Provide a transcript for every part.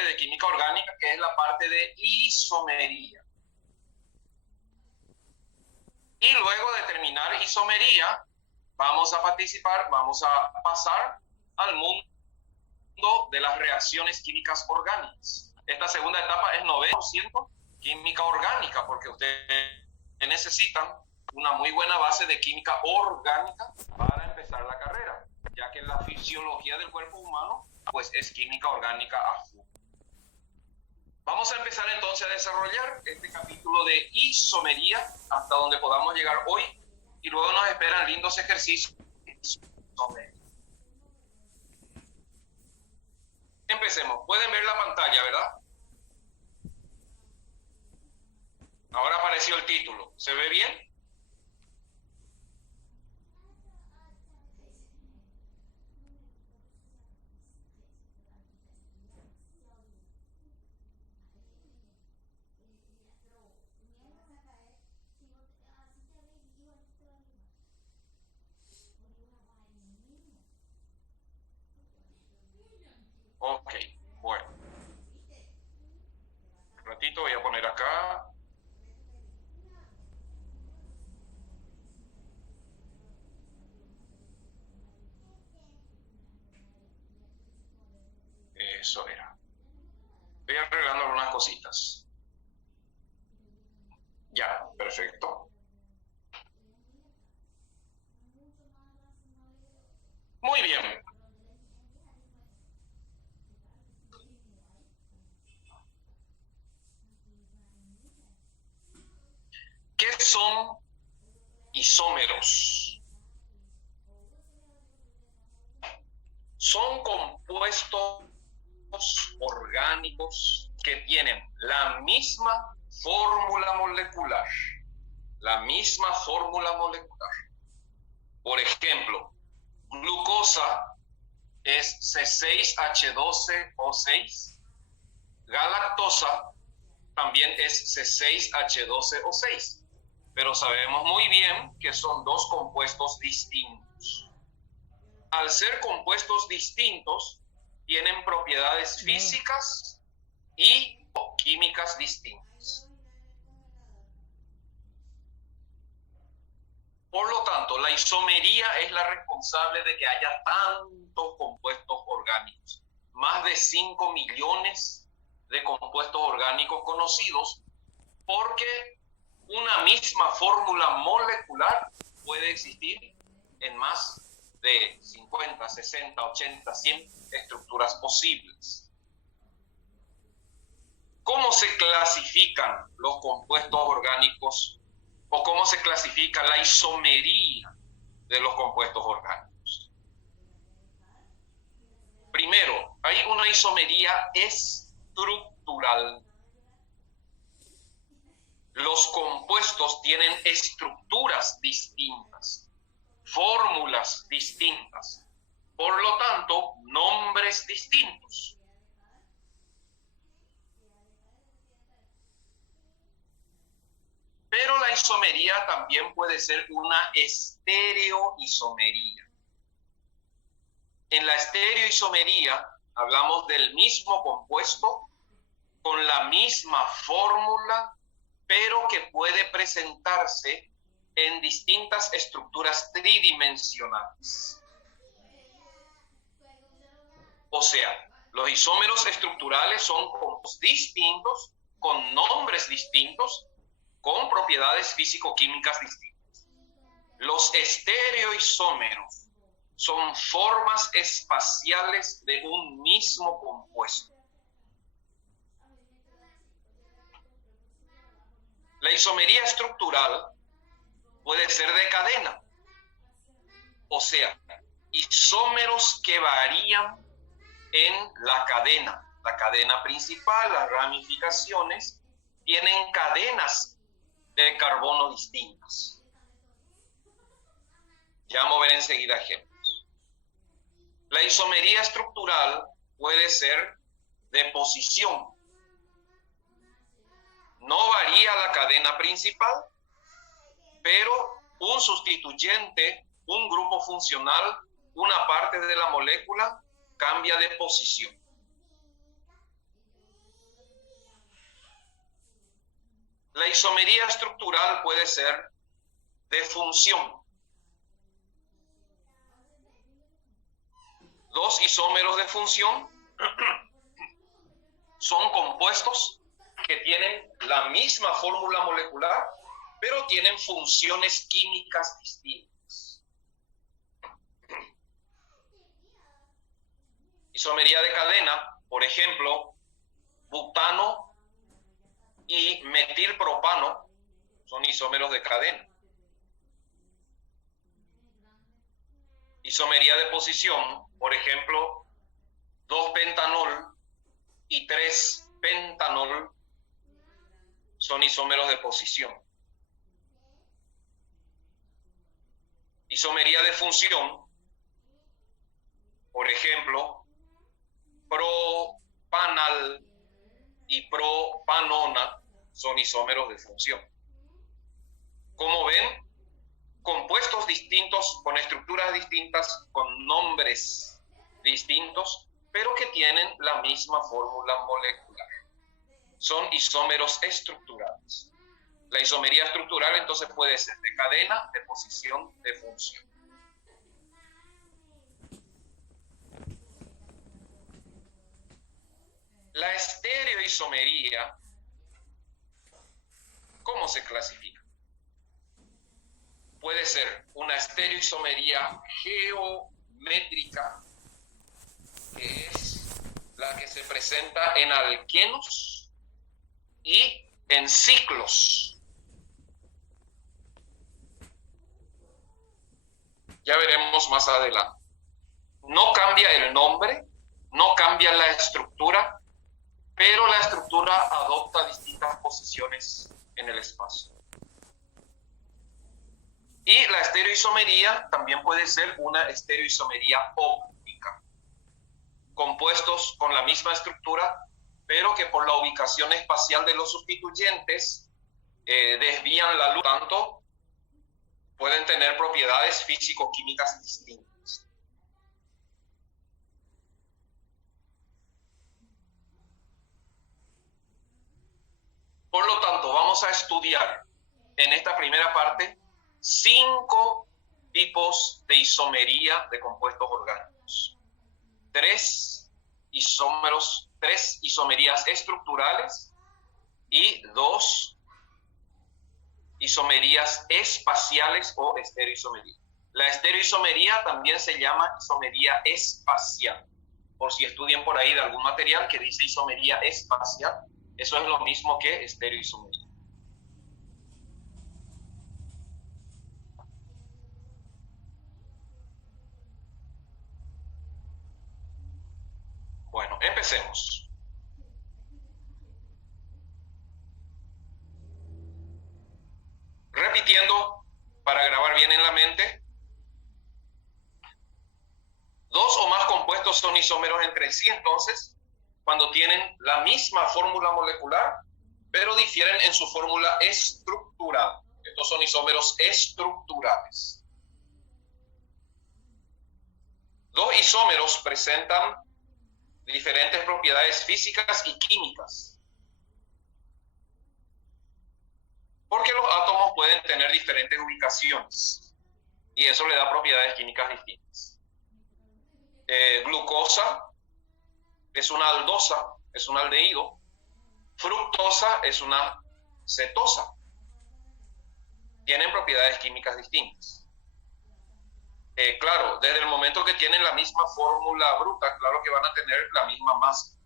parte de química orgánica, que es la parte de isomería. Y luego de terminar isomería, vamos a pasar al mundo de las reacciones químicas orgánicas. Esta segunda etapa es 90% química orgánica, porque ustedes necesitan una muy buena base de química orgánica para empezar la carrera, ya que la fisiología del cuerpo humano pues es química orgánica a full. Vamos a empezar entonces a desarrollar este capítulo de isomería hasta donde podamos llegar hoy, y luego nos esperan lindos ejercicios de isomería. Empecemos. Pueden ver la pantalla, ¿verdad? Ahora apareció el título. ¿Se ve bien? Ok, bueno. Un ratito voy a poner acá. Eso era. Estoy arreglando algunas cositas. Ya, perfecto. Muy bien. ¿Qué son isómeros? Son compuestos orgánicos que tienen la misma fórmula molecular. La misma fórmula molecular. Por ejemplo, glucosa es C6H12O6. Galactosa también es C6H12O6. Pero sabemos muy bien que son dos compuestos distintos. Al ser compuestos distintos, tienen propiedades físicas y químicas distintas. Por lo tanto, la isomería es la responsable de que haya tantos compuestos orgánicos. Más de 5 millones de compuestos orgánicos conocidos, porque una misma fórmula molecular puede existir en más de 50, 60, 80, 100 estructuras posibles. ¿Cómo se clasifican los compuestos orgánicos o cómo se clasifica la isomería de los compuestos orgánicos? Primero, hay una isomería estructural. Los compuestos tienen estructuras distintas, fórmulas distintas, por lo tanto, nombres distintos. Pero la isomería también puede ser una estereoisomería. En la estereoisomería hablamos del mismo compuesto con la misma fórmula, pero que puede presentarse en distintas estructuras tridimensionales. O sea, los isómeros estructurales son compuestos distintos, con nombres distintos, con propiedades físico-químicas distintas. Los estereoisómeros son formas espaciales de un mismo compuesto. La isomería estructural puede ser de cadena, o sea, isómeros que varían en la cadena principal, las ramificaciones, tienen cadenas de carbono distintas. Ya vamos a ver enseguida ejemplos. La isomería estructural puede ser de posición. No varía la cadena principal, pero un sustituyente, un grupo funcional, una parte de la molécula cambia de posición. La isomería estructural puede ser de función. Dos isómeros de función son compuestos que tienen la misma fórmula molecular, pero tienen funciones químicas distintas. Isomería de cadena, por ejemplo, butano y metilpropano son isómeros de cadena. Isomería de posición, por ejemplo, 2-pentanol y 3-pentanol son isómeros de posición. Isomería de función, por ejemplo, propanal y propanona son isómeros de función. Como ven, compuestos distintos, con estructuras distintas, con nombres distintos, pero que tienen la misma fórmula molecular. Son isómeros estructurales. La isomería estructural entonces puede ser de cadena, de posición, de función. La estereoisomería, ¿cómo se clasifica? Puede ser una estereoisomería geométrica, que es la que se presenta en alquenos y en ciclos. Ya veremos más adelante. No cambia el nombre, no cambia la estructura, pero la estructura adopta distintas posiciones en el espacio. Y la estereoisomería también puede ser una estereoisomería óptica. Compuestos con la misma estructura, pero que por la ubicación espacial de los sustituyentes desvían la luz, tanto pueden tener propiedades físico-químicas distintas. Por lo tanto, vamos a estudiar en esta primera parte 5 tipos de isomería de compuestos orgánicos. 3 isomerías estructurales y 2 isomerías espaciales o estereoisomería. La estereoisomería también se llama isomería espacial. Por si estudian por ahí de algún material que dice isomería espacial, eso es lo mismo que estereoisomería. Bueno, empecemos. Repitiendo, para grabar bien en la mente, 2 o más compuestos son isómeros entre sí, entonces, cuando tienen la misma fórmula molecular, pero difieren en su fórmula estructural. Estos son isómeros estructurales. 2 isómeros presentan diferentes propiedades físicas y químicas, porque los átomos pueden tener diferentes ubicaciones y eso le da propiedades químicas distintas. Glucosa es una aldosa, es un aldehído. Fructosa es una cetosa. Tienen propiedades químicas distintas. Claro, desde el momento que tienen la misma fórmula bruta, claro que van a tener la misma masa,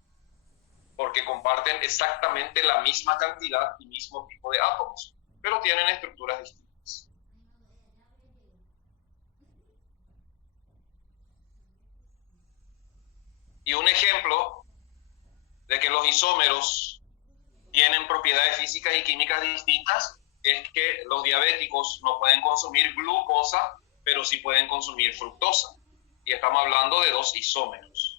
porque comparten exactamente la misma cantidad y mismo tipo de átomos, pero tienen estructuras distintas. Y un ejemplo de que los isómeros tienen propiedades físicas y químicas distintas es que los diabéticos no pueden consumir glucosa, pero sí pueden consumir fructosa. Y estamos hablando de 2 isómeros.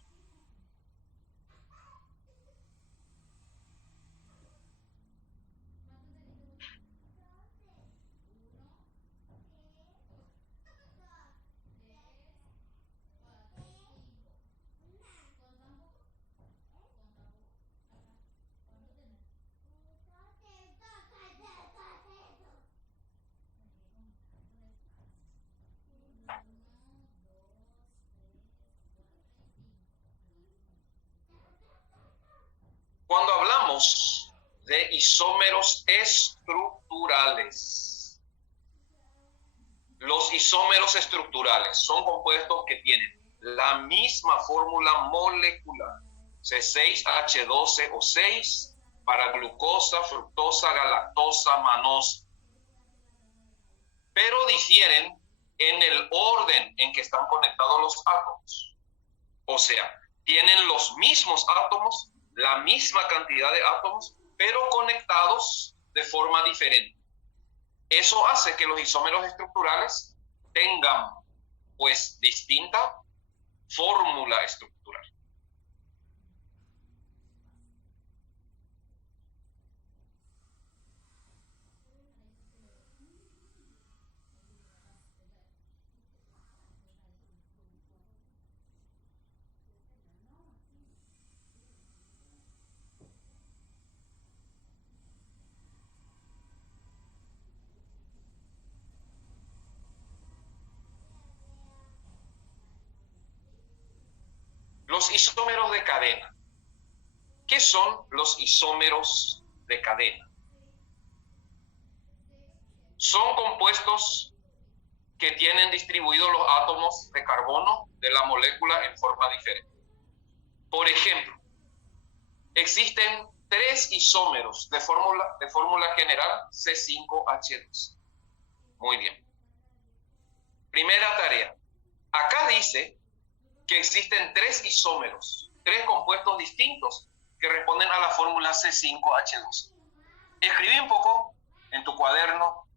hablamos de isómeros estructurales. Los isómeros estructurales son compuestos que tienen la misma fórmula molecular, C6H12O6 para glucosa, fructosa, galactosa, manosa, pero difieren en el orden en que están conectados los átomos. O sea, tienen los mismos átomos, la misma cantidad de átomos, pero conectados de forma diferente. Eso hace que los isómeros estructurales tengan, pues, distinta fórmula estructural. Los isómeros de cadena. ¿Qué son los isómeros de cadena? Son compuestos que tienen distribuidos los átomos de carbono de la molécula en forma diferente. Por ejemplo, existen 3 isómeros de fórmula general C5H12. Muy bien. Primera tarea. Acá dice que existen 3 isómeros, 3 compuestos distintos que responden a la fórmula C5H12. Escribí un poco en tu cuaderno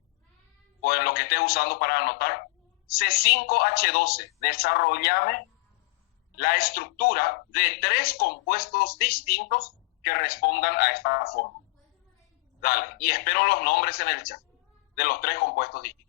o en lo que estés usando para anotar. C5H12, desarrollame la estructura de 3 compuestos distintos que respondan a esta fórmula. Dale, y espero los nombres en el chat de los 3 compuestos distintos.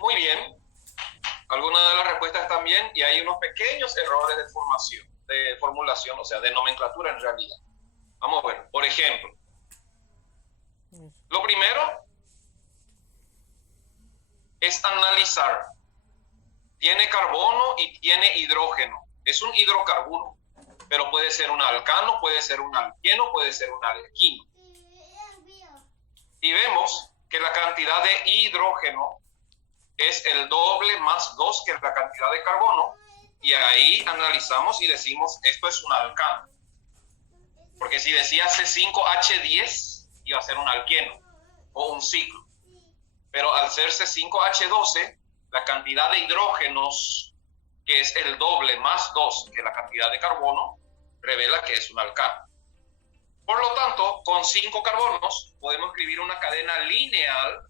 Muy bien. Algunas de las respuestas también, y hay unos pequeños errores de formulación, o sea, de nomenclatura en realidad. Vamos a ver, por ejemplo, lo primero es analizar. Tiene carbono y tiene hidrógeno. Es un hidrocarburo, pero puede ser un alcano, puede ser un alqueno, puede ser un alquino. y vemos que la cantidad de hidrógeno es el doble más 2 que la cantidad de carbono, y ahí analizamos y decimos, esto es un alcano. Porque si decía C5H10, iba a ser un alqueno o un ciclo. Pero al ser C5H12, la cantidad de hidrógenos, que es el doble más 2 que la cantidad de carbono, revela que es un alcano. Por lo tanto, con 5 carbonos podemos escribir una cadena lineal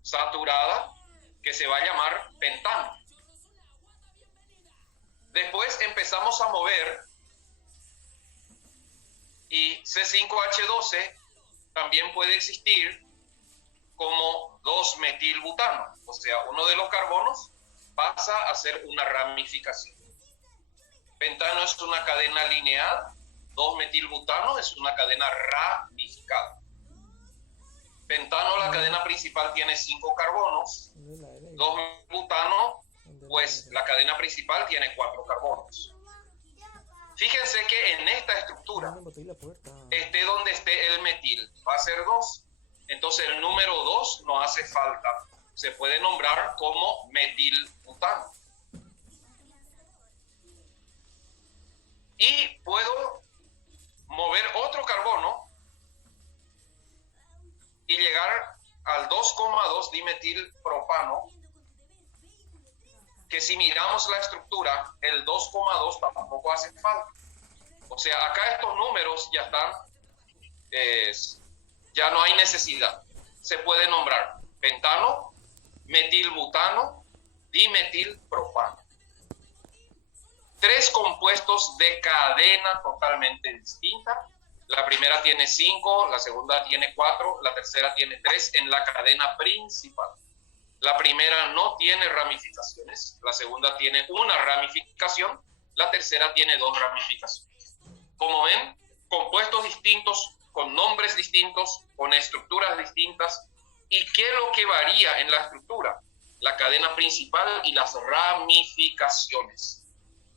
saturada que se va a llamar pentano. Después empezamos a mover y C5H12 también puede existir como 2-metilbutano, o sea, uno de los carbonos pasa a ser una ramificación. Pentano es una cadena lineal, 2-metilbutano es una cadena ramificada. Pentano, la cadena principal, tiene 5 carbonos. 2-butano, pues la cadena principal tiene 4 carbonos. Fíjense que en esta estructura, esté donde esté el metil, va a ser 2. Entonces el número 2 no hace falta. Se puede nombrar como metilbutano. Y puedo mover otro carbono y llegar al 2,2 dimetilpropano, que si miramos la estructura, el 2,2 tampoco hace falta. O sea, acá estos números ya están, ya no hay necesidad. Se puede nombrar pentano, metilbutano, dimetilpropano. 3 compuestos de cadena totalmente distinta. La primera tiene 5, la segunda tiene 4, la tercera tiene 3 en la cadena principal. La primera no tiene ramificaciones, la segunda tiene una ramificación, la tercera tiene 2 ramificaciones. Como ven, compuestos distintos, con nombres distintos, con estructuras distintas. ¿Y qué es lo que varía en la estructura? La cadena principal y las ramificaciones.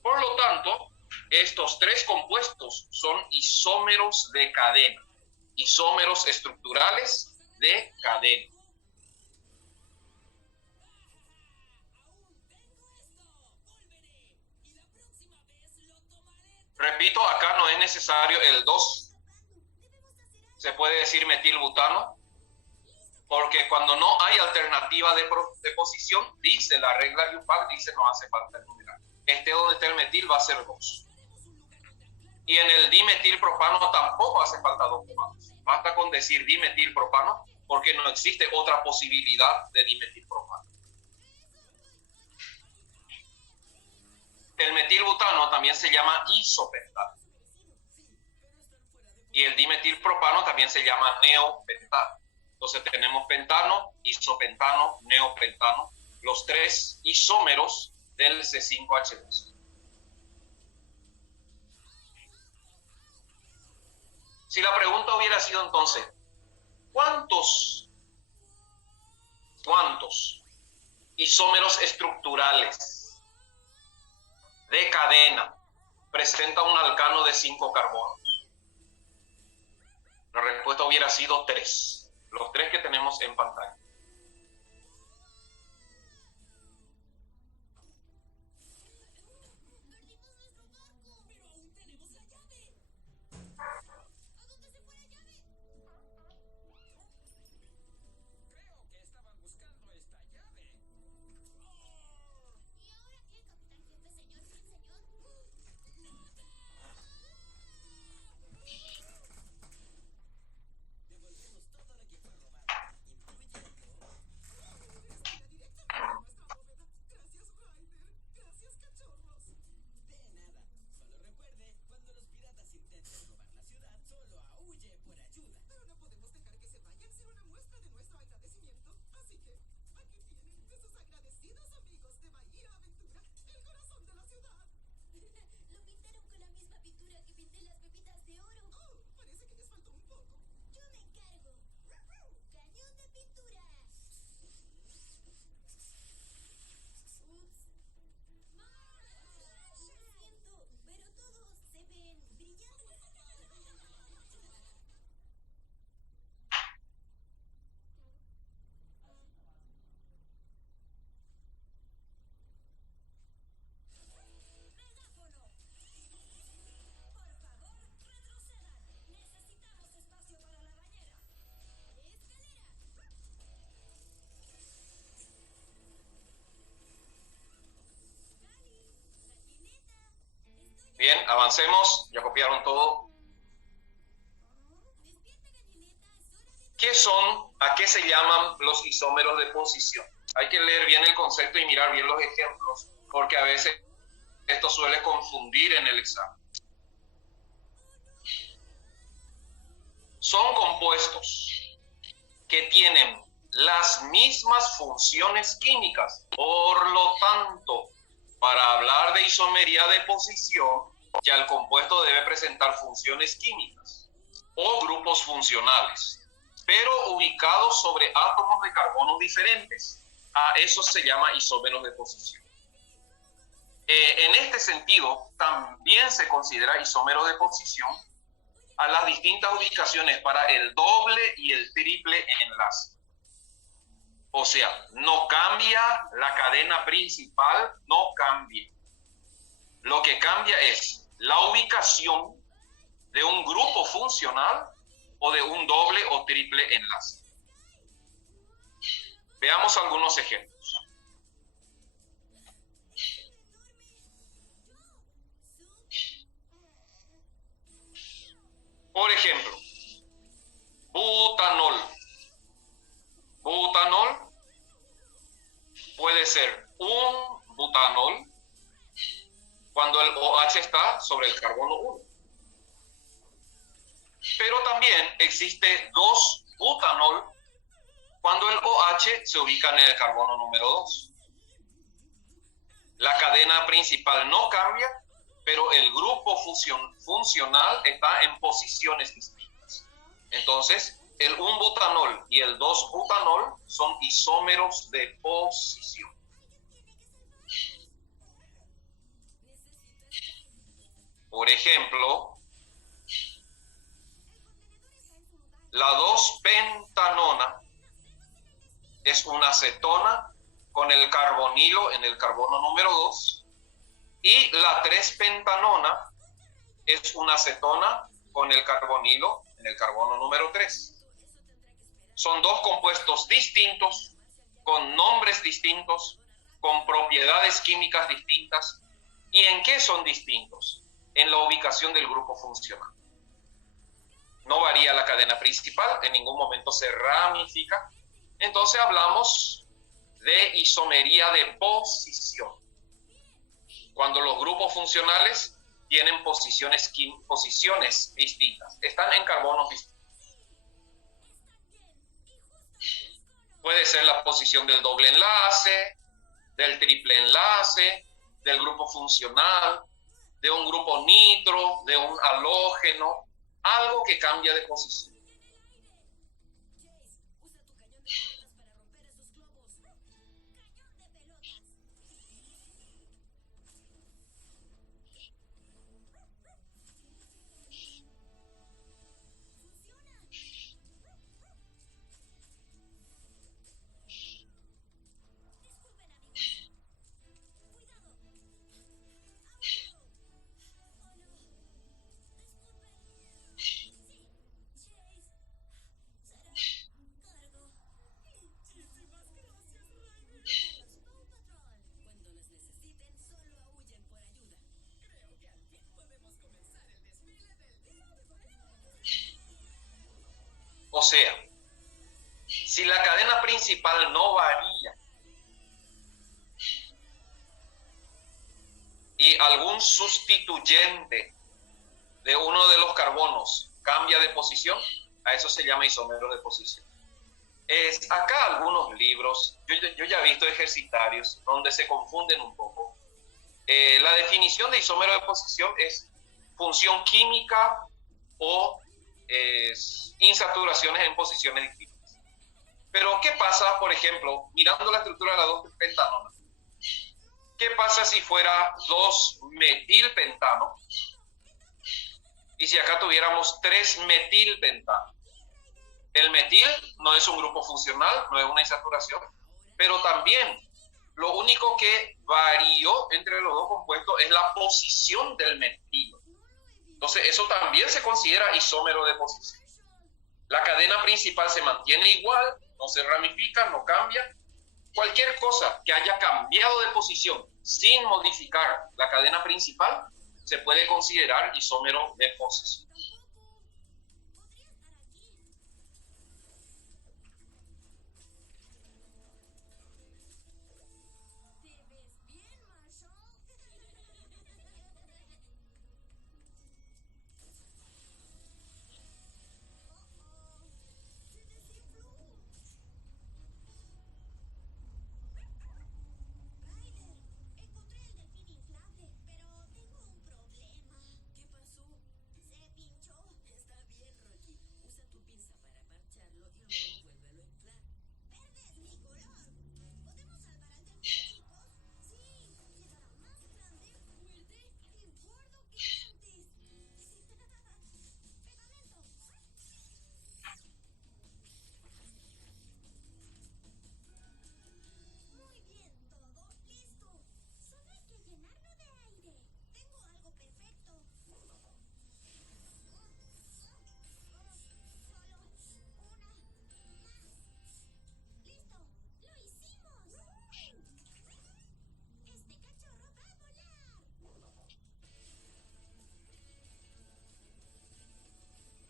Por lo tanto, estos 3 compuestos son isómeros de cadena, isómeros estructurales de cadena. Repito, acá no es necesario el 2. Se puede decir metilbutano, porque cuando no hay alternativa de posición, dice la regla IUPAC, dice no hace falta el numeral. Este donde está el metil va a ser 2. Y en el dimetilpropano tampoco hace falta 2 comandos. Basta con decir dimetilpropano, porque no existe otra posibilidad de dimetilpropano. El metilbutano también se llama isopentano. Y el dimetilpropano también se llama neopentano. Entonces tenemos pentano, isopentano, neopentano, los 3 isómeros del C5H2. Si la pregunta hubiera sido entonces, ¿cuántos isómeros estructurales de cadena presenta un alcano de 5 carbonos? La respuesta hubiera sido 3, los 3 que tenemos en pantalla. Bien, avancemos. Ya copiaron todo. ¿Qué son? ¿A qué se llaman los isómeros de posición? Hay que leer bien el concepto y mirar bien los ejemplos, porque a veces esto suele confundir en el examen. Son compuestos que tienen las mismas funciones químicas. Por lo tanto, para hablar de isomería de posición, ya el compuesto debe presentar funciones químicas o grupos funcionales, pero ubicados sobre átomos de carbono diferentes. A eso se llama isómeros de posición. En este sentido, también se considera isómero de posición a las distintas ubicaciones para el doble y el triple enlace. O sea, no cambia la cadena principal, no cambia. Lo que cambia es la ubicación de un grupo funcional o de un doble o triple enlace. Veamos algunos ejemplos. Por ejemplo, butanol. Butanol puede ser un butanol cuando el OH está sobre el carbono 1. Pero también existe dos butanol cuando el OH se ubica en el carbono número 2. La cadena principal no cambia, pero el grupo funcional está en posiciones distintas. Entonces, el 1-butanol y el 2-butanol son isómeros de posición. Por ejemplo, la 2-pentanona es una cetona con el carbonilo en el carbono número 2 y la 3-pentanona es una cetona con el carbonilo en el carbono número 3. Son dos compuestos distintos, con nombres distintos, con propiedades químicas distintas. ¿Y en qué son distintos? En la ubicación del grupo funcional. No varía la cadena principal, en ningún momento se ramifica. Entonces hablamos de isomería de posición. Cuando los grupos funcionales tienen posiciones distintas, están en carbonos distintos. Puede ser la posición del doble enlace, del triple enlace, del grupo funcional, de un grupo nitro, de un halógeno, algo que cambia de posición. O sea, si la cadena principal no varía y algún sustituyente de uno de los carbonos cambia de posición, a eso se llama isómero de posición. Acá algunos libros, yo ya he visto ejercitarios donde se confunden un poco. La definición de isómero de posición es función química o insaturaciones en posiciones distintas. Pero ¿qué pasa, por ejemplo, mirando la estructura de la 2-pentanona? ¿Qué pasa si fuera 2-metilpentano? Y si acá tuviéramos 3-metilpentano. El metil no es un grupo funcional, no es una insaturación, pero también lo único que varió entre los dos compuestos es la posición del metil. Entonces, eso también se considera isómero de posición. La cadena principal se mantiene igual, no se ramifica, no cambia. Cualquier cosa que haya cambiado de posición sin modificar la cadena principal se puede considerar isómero de posición.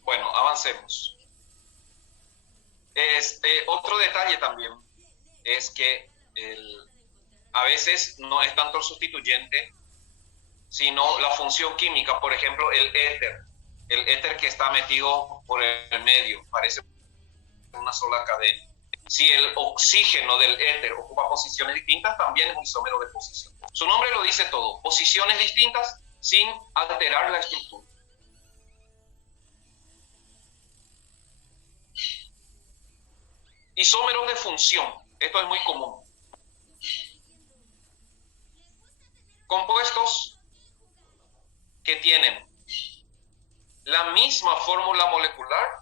Bueno, avancemos. Otro detalle también es que a veces no es tanto el sustituyente, sino la función química. Por ejemplo, el éter que está metido por el medio, parece una sola cadena. Si el oxígeno del éter ocupa posiciones distintas, también es un isómero de posición. Su nombre lo dice todo, posiciones distintas sin alterar la estructura. Isómeros de función, esto es muy común. Compuestos que tienen la misma fórmula molecular,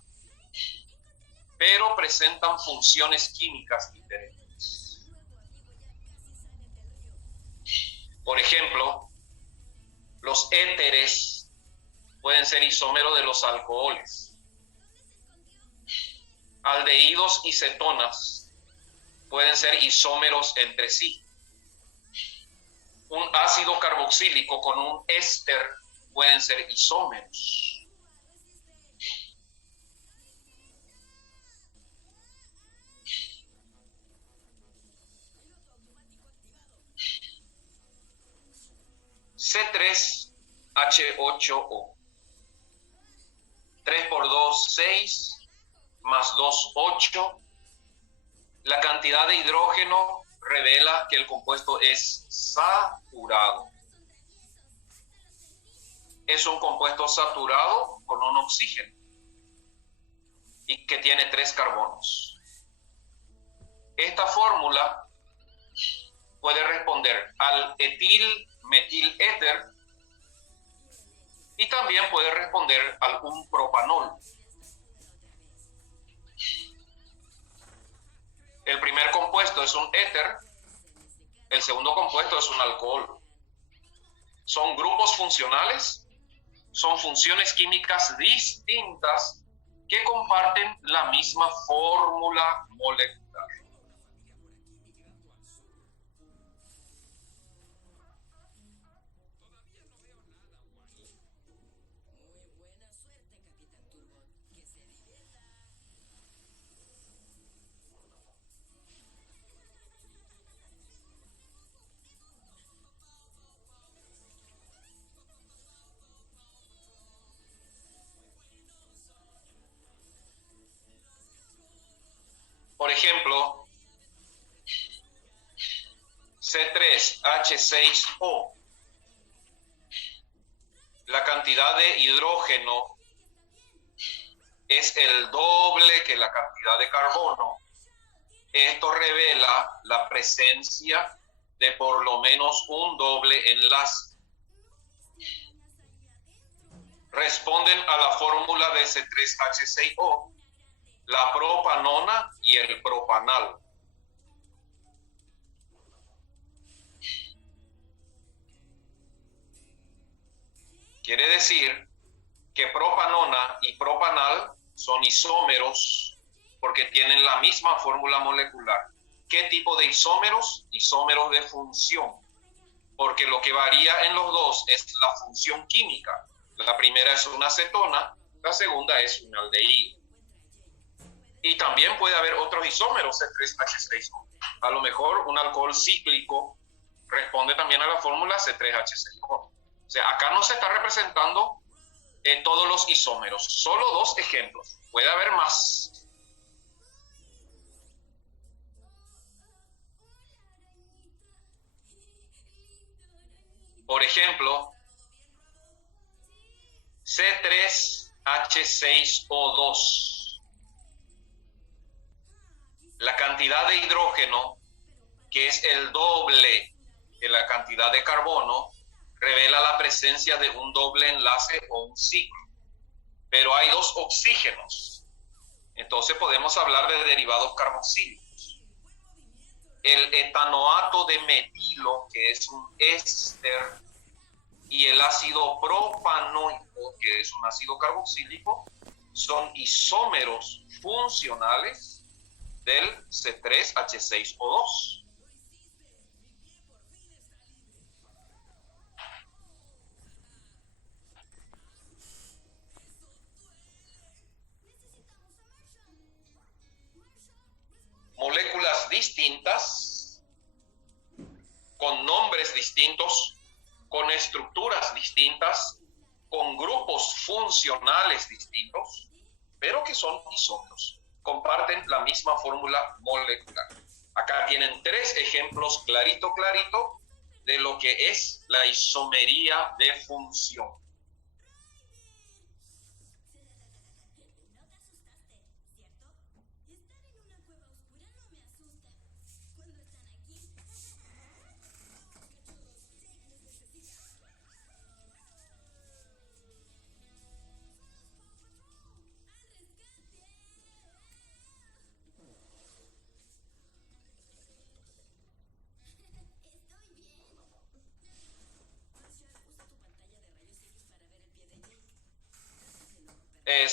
pero presentan funciones químicas diferentes. Por ejemplo, los éteres pueden ser isómeros de los alcoholes. Aldehídos y cetonas pueden ser isómeros entre sí. Un ácido carboxílico con un éster pueden ser isómeros. C3H8O. 3 por 2, 6. Más 2, 8. La cantidad de hidrógeno revela que el compuesto es saturado. Es un compuesto saturado con un oxígeno y que tiene 3 carbonos. Esta fórmula puede responder al etil-metil-éter y también puede responder al un propanol. El primer compuesto es un éter, el segundo compuesto es un alcohol. Son grupos funcionales, son funciones químicas distintas que comparten la misma fórmula molecular. Por ejemplo, C3H6O. La cantidad de hidrógeno es el doble que la cantidad de carbono. Esto revela la presencia de por lo menos un doble enlace. Responden a la fórmula de C3H6O. La propanona y el propanal. Quiere decir que propanona y propanal son isómeros porque tienen la misma fórmula molecular. ¿Qué tipo de isómeros? Isómeros de función. porque lo que varía en los dos es la función química. La primera es una acetona, la segunda es un aldehído. Y también puede haber otros isómeros C3H6O. A lo mejor un alcohol cíclico responde también a la fórmula C3H6O. O sea, acá no se está representando todos los isómeros, solo dos ejemplos. Puede haber más. Por ejemplo, C3H6O2. La cantidad de hidrógeno, que es el doble de la cantidad de carbono, revela la presencia de un doble enlace o un ciclo. Pero hay dos oxígenos. Entonces podemos hablar de derivados carboxílicos. El etanoato de metilo, que es un éster, y el ácido propanoico, que es un ácido carboxílico, son isómeros funcionales del C3H6O2. Moléculas distintas, con nombres distintos, con estructuras distintas, con grupos funcionales distintos, pero que son isómeros. Comparten la misma fórmula molecular. Acá tienen tres ejemplos clarito de lo que es la isomería de función.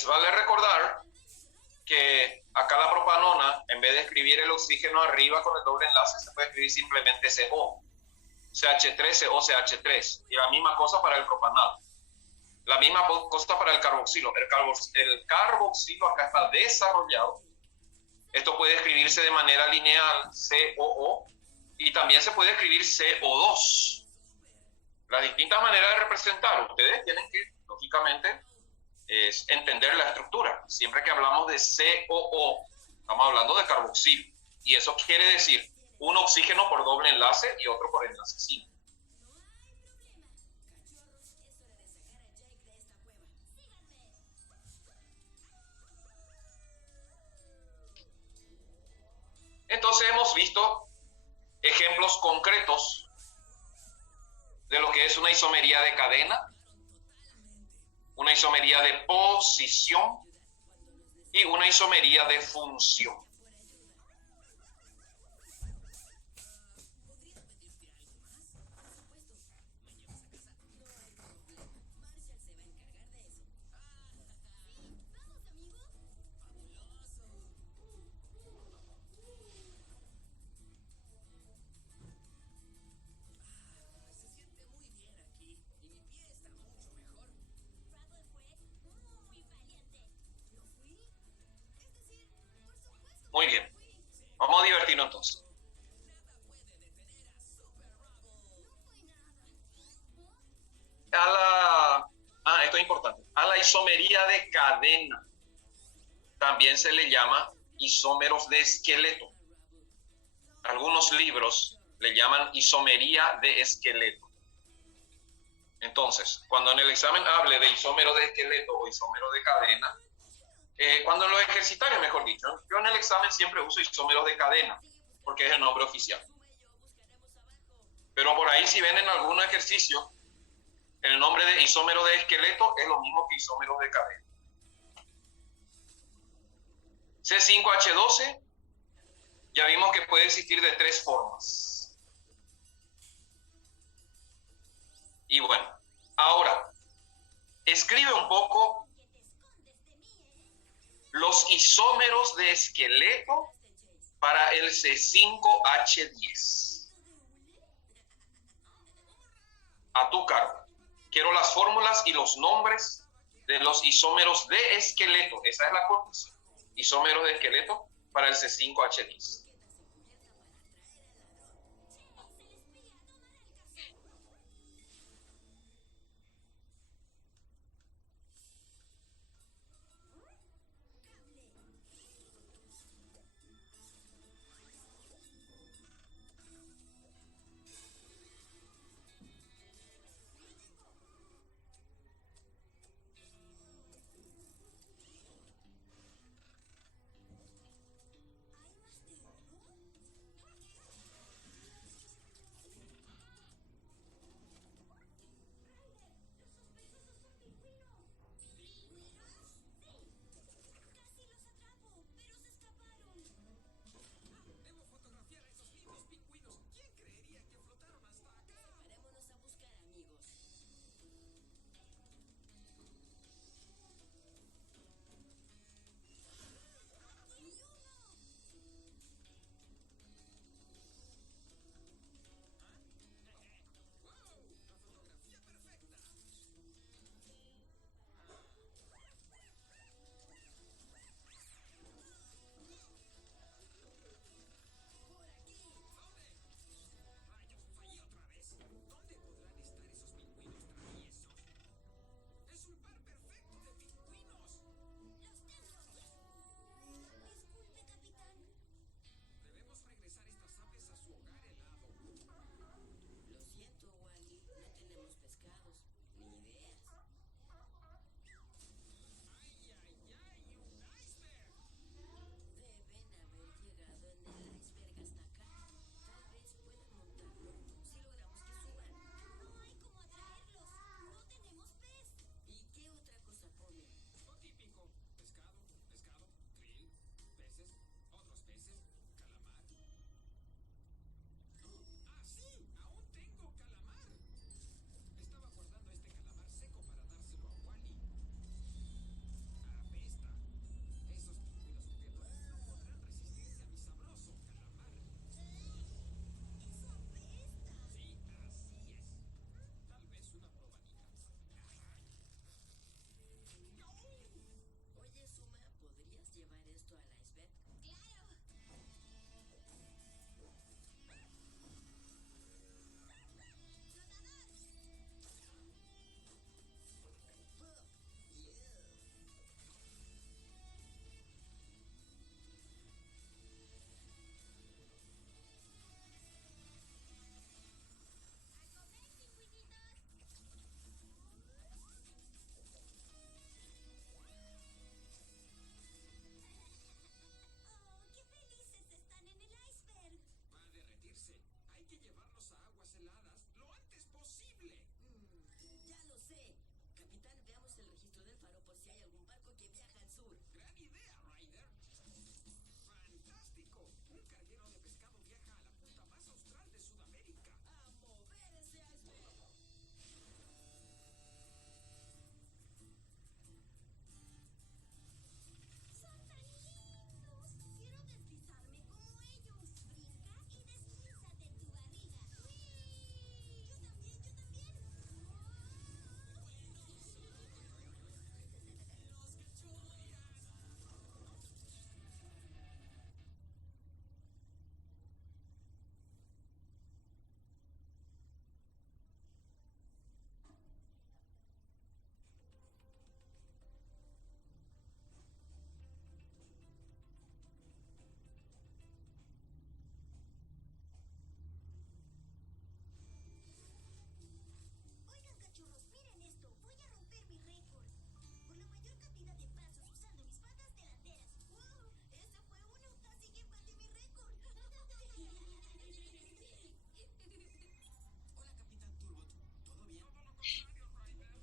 Vale recordar que acá la propanona, en vez de escribir el oxígeno arriba con el doble enlace, se puede escribir simplemente CO, CH3, CO, CH3, y la misma cosa para el propanal. La misma cosa para el carboxilo. El carboxilo acá está desarrollado. Esto puede escribirse de manera lineal, COO, y también se puede escribir CO2. Las distintas maneras de representar, ustedes tienen que, lógicamente, es entender la estructura. Siempre que hablamos de COO, estamos hablando de carboxilo. Y eso quiere decir un oxígeno por doble enlace y otro por enlace simple. Entonces hemos visto ejemplos concretos de lo que es una isomería de cadena, una isomería de posición y una isomería de función. Muy bien, vamos a divertirnos entonces. Esto es importante. A la isomería de cadena también se le llama isómeros de esqueleto. Algunos libros le llaman isomería de esqueleto. Entonces, cuando en el examen hable de isómero de esqueleto o isómero de cadena, cuando en los ejercitarios, mejor dicho, yo en el examen siempre uso isómeros de cadena, porque es el nombre oficial. Pero por ahí si ven en algún ejercicio, el nombre de isómero de esqueleto es lo mismo que isómero de cadena. C5H12, ya vimos que puede existir de tres formas. Y bueno, ahora, escribe un poco los isómeros de esqueleto para el C5H10. a tu cargo. Quiero las fórmulas y los nombres de los isómeros de esqueleto. Esa es la condición. Isómeros de esqueleto para el C5H10.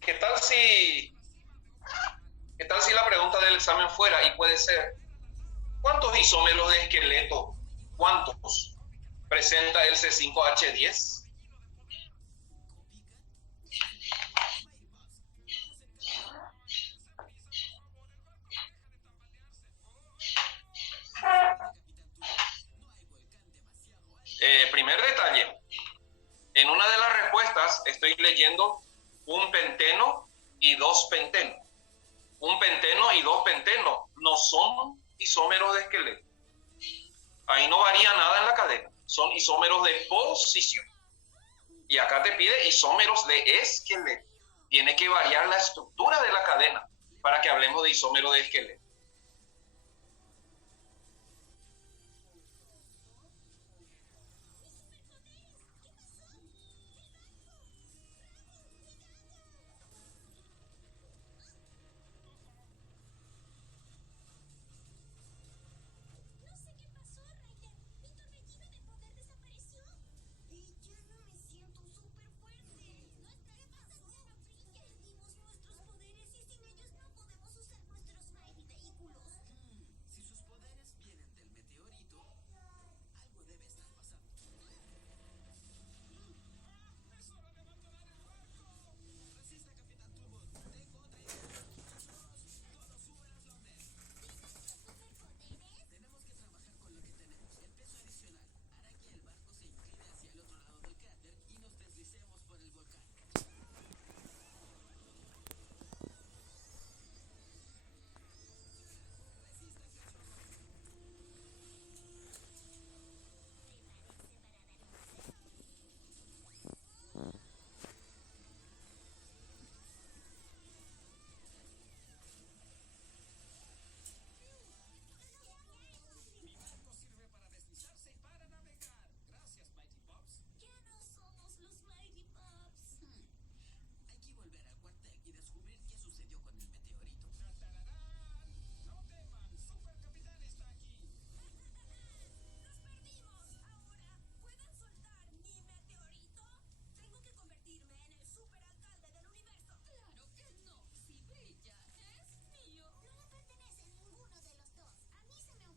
¿Qué tal si, qué tal si la pregunta del examen fuera, y puede ser, ¿cuántos isómeros de esqueleto, cuántos presenta el C5H10? Primer detalle, en una de las respuestas estoy leyendo un penteno y dos pentenos. Un penteno y dos pentenos no son isómeros de esqueleto. Ahí no varía nada en la cadena. Son isómeros de posición. Y acá te pide isómeros de esqueleto. Tiene que variar la estructura de la cadena para que hablemos de isómero de esqueleto.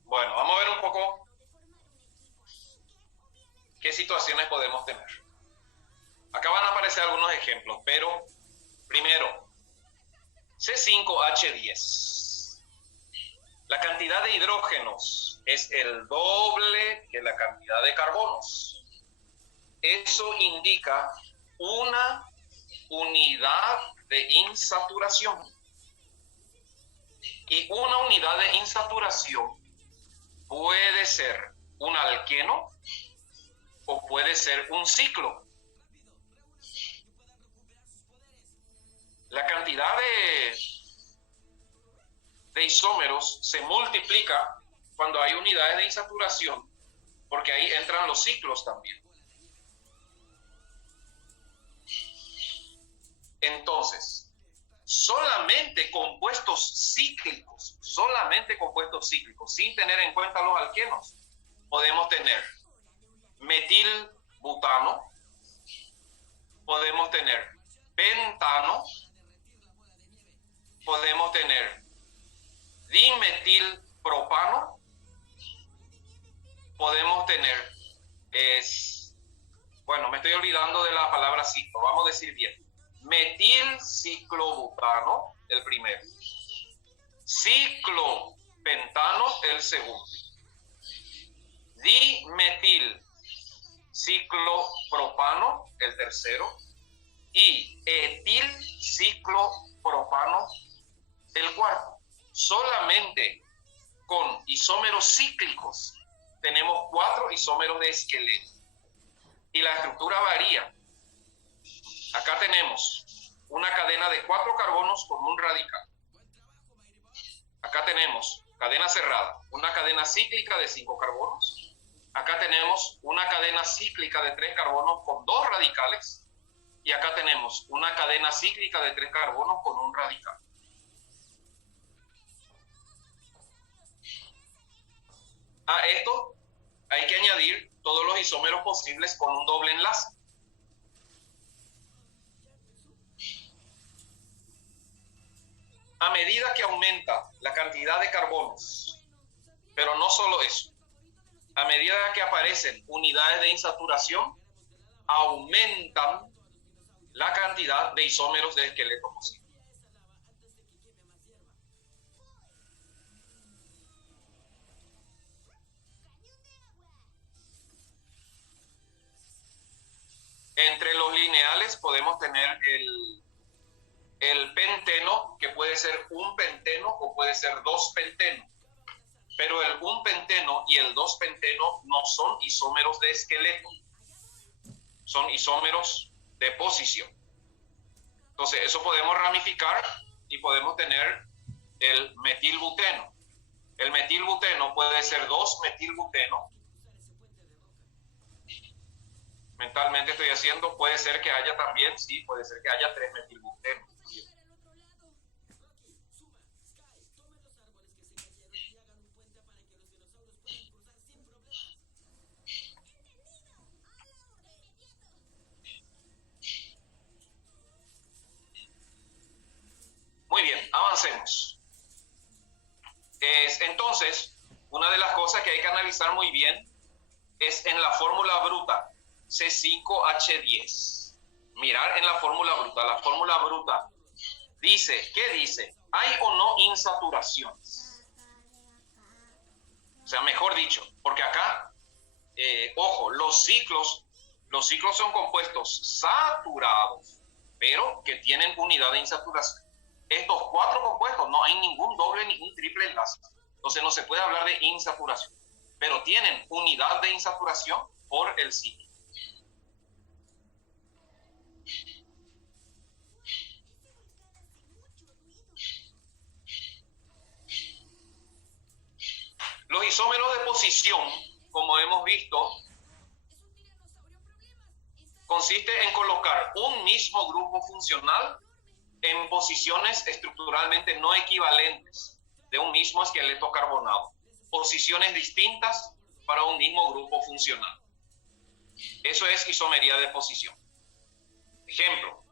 Bueno, vamos a ver un poco qué situaciones podemos tener. Acá van a aparecer algunos ejemplos, pero primero, C5H10. La cantidad de hidrógenos es el doble que la cantidad de carbonos. Eso indica una unidad de insaturación. Y una unidad de insaturación puede ser un alqueno o puede ser un ciclo. La cantidad de isómeros se multiplica cuando hay unidades de insaturación, porque ahí entran los ciclos también. Entonces, solamente compuestos cíclicos, sin tener en cuenta los alquenos, podemos tener metilbutano, podemos tener pentano, podemos tener dimetilpropano, podemos tener, me estoy olvidando de la palabra ciclo, vamos a decir bien, metilciclobutano, el primero, ciclopentano, el segundo, dimetilciclopropano, el tercero, y etilciclopropano, el cuarto. Solamente con isómeros cíclicos tenemos 4 isómeros de esqueleto y la estructura varía. Acá tenemos una cadena de 4 carbonos con un radical. Acá tenemos cadena cerrada, una cadena cíclica de 5 carbonos. Acá tenemos una cadena cíclica de 3 carbonos con 2 radicales. Y acá tenemos una cadena cíclica de 3 carbonos con un radical. A esto hay que añadir todos los isómeros posibles con un doble enlace. A medida que aumenta la cantidad de carbonos, pero no solo eso, a medida que aparecen unidades de insaturación, aumentan la cantidad de isómeros de esqueleto posible. Entre los lineales podemos tener el penteno, que puede ser un penteno o puede ser dos pentenos. Pero el un penteno y el dos penteno no son isómeros de esqueleto, son isómeros de posición. Entonces, eso podemos ramificar y podemos tener el metilbuteno. El metilbuteno puede ser 2-metilbuteno. Mentalmente estoy haciendo, puede ser que haya también, sí, puede ser que haya 3-metilbuteno. Muy bien, avancemos. Entonces, una de las cosas que hay que analizar muy bien es en la fórmula bruta, C5H10. Mirar en la fórmula bruta. La fórmula bruta dice, ¿qué dice? ¿Hay o no insaturaciones? O sea, mejor dicho, porque acá, ojo, los ciclos son compuestos saturados, pero que tienen unidad de insaturación. Estos 4 compuestos no hay ningún doble ni un triple enlace. Entonces no se puede hablar de insaturación, pero tienen unidad de insaturación por el ciclo. Los isómeros de posición, como hemos visto, consiste en colocar un mismo grupo funcional en posiciones estructuralmente no equivalentes de un mismo esqueleto carbonado. Posiciones distintas para un mismo grupo funcional. Eso es isomería de posición. Ejemplo,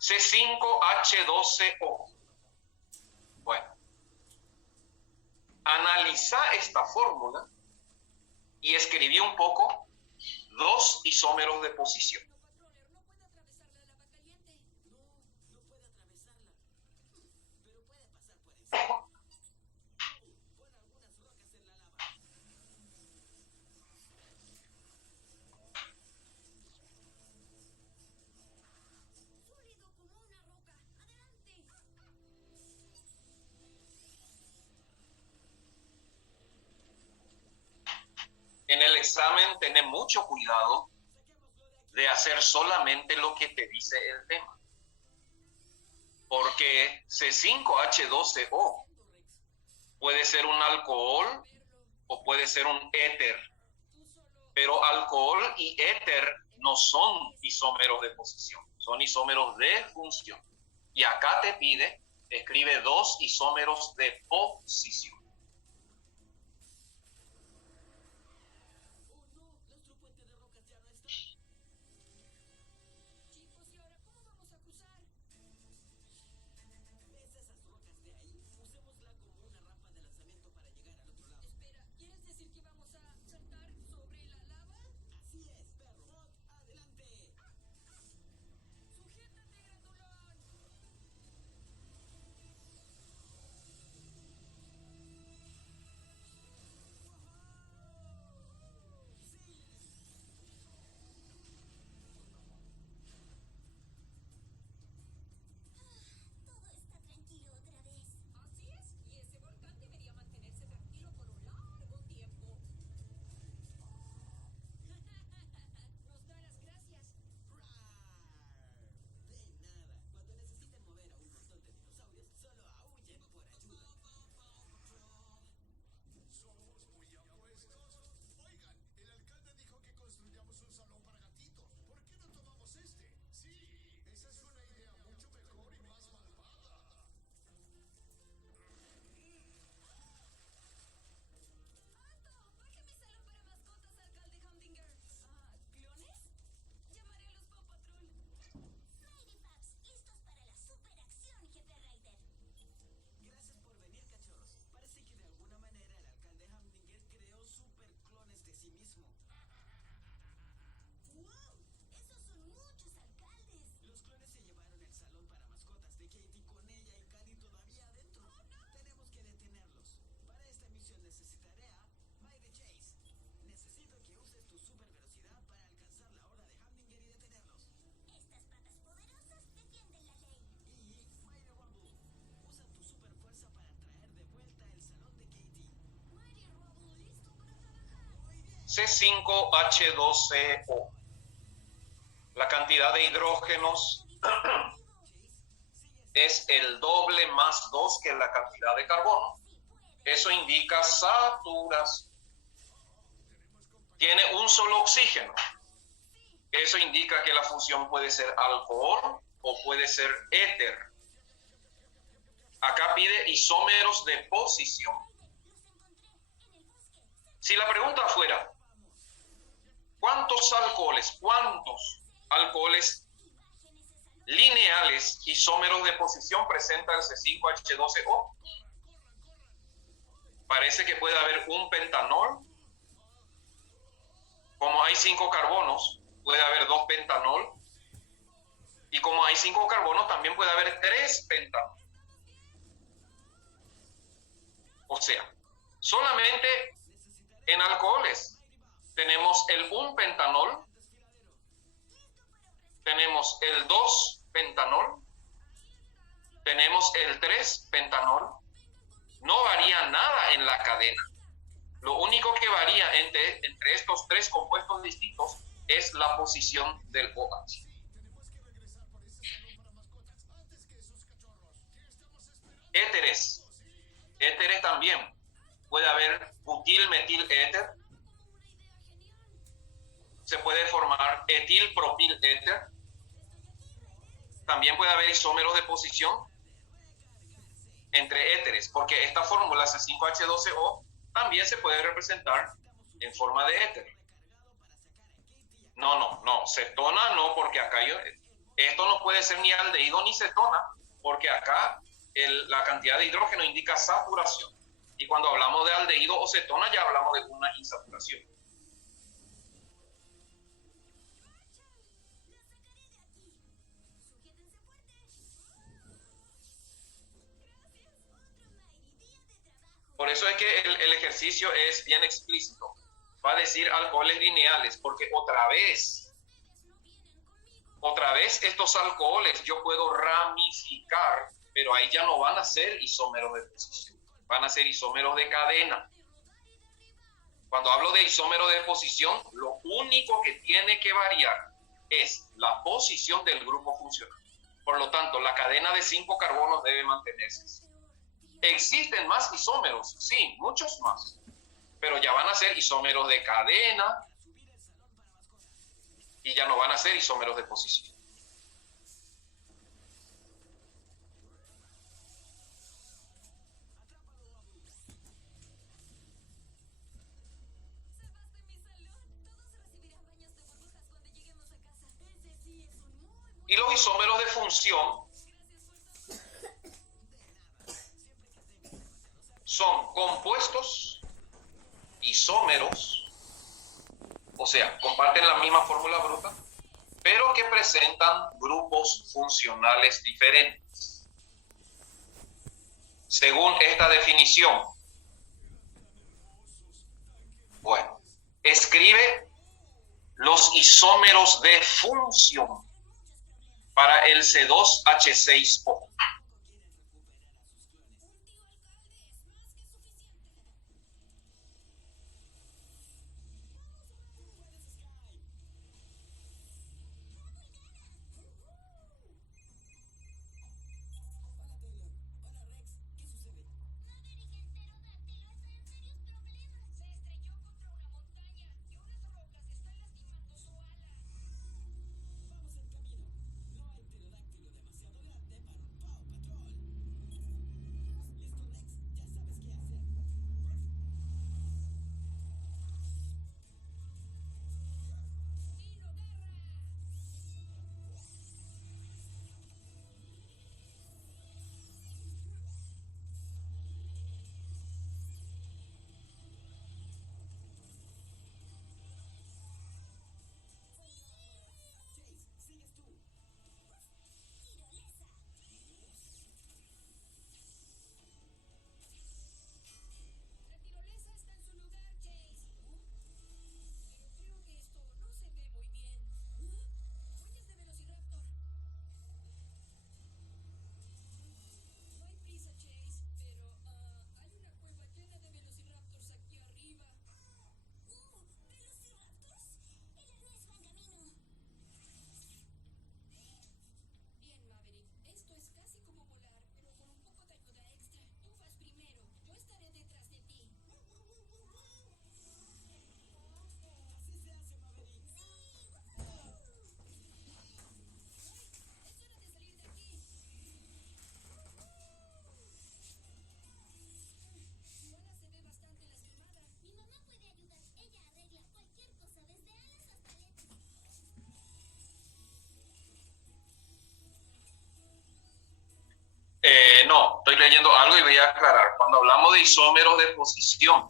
C5H12O. Bueno, analiza esta fórmula y escribí un poco 2 isómeros de posición. En el examen, ten mucho cuidado de hacer solamente lo que te dice el tema. Porque C5H12O puede ser un alcohol o puede ser un éter. Pero alcohol y éter no son isómeros de posición, son isómeros de función. Y acá te pide, escribe 2 isómeros de posición. C5H12O. La cantidad de hidrógenos es el doble más 2 que la cantidad de carbono. Eso indica saturación. Tiene un solo oxígeno. Eso indica que la función puede ser alcohol o puede ser éter. Acá pide isómeros de posición. Si la pregunta fuera, ¿cuántos alcoholes lineales isómeros de posición presenta el C5H12O? Parece que puede haber un pentanol. Como hay 5 carbonos, puede haber 2 pentanol. Y como hay 5 carbonos, también puede haber 3 pentanol. O sea, solamente en alcoholes tenemos el 1 pentanol, tenemos el 2 pentanol, tenemos el 3 pentanol. No varía nada en la cadena. Lo único que varía entre estos 3 compuestos distintos es la posición del OH. Éteres. Éteres también. Puede haber butil-metil-éter. Se puede formar etil-propil-éter. También puede haber isómeros de posición entre éteres, porque esta fórmula C5H12O también se puede representar en forma de éter. No, cetona no, porque acá esto no puede ser ni aldehído ni cetona, porque acá la cantidad de hidrógeno indica saturación. Y cuando hablamos de aldehído o cetona ya hablamos de una insaturación. Por eso es que el ejercicio es bien explícito. Va a decir alcoholes lineales, porque otra vez estos alcoholes yo puedo ramificar, pero ahí ya no van a ser isómeros de posición, van a ser isómeros de cadena. Cuando hablo de isómeros de posición, lo único que tiene que variar es la posición del grupo funcional. Por lo tanto, la cadena de 5 carbonos debe mantenerse. ¿Existen más isómeros? Sí, muchos más. Pero ya van a ser isómeros de cadena y ya no van a ser isómeros de posición. Y los isómeros de función son compuestos isómeros, o sea, comparten la misma fórmula bruta, pero que presentan grupos funcionales diferentes. Según esta definición, bueno, escribe los isómeros de función para el C2H6O. aclarar, cuando hablamos de isómeros de posición,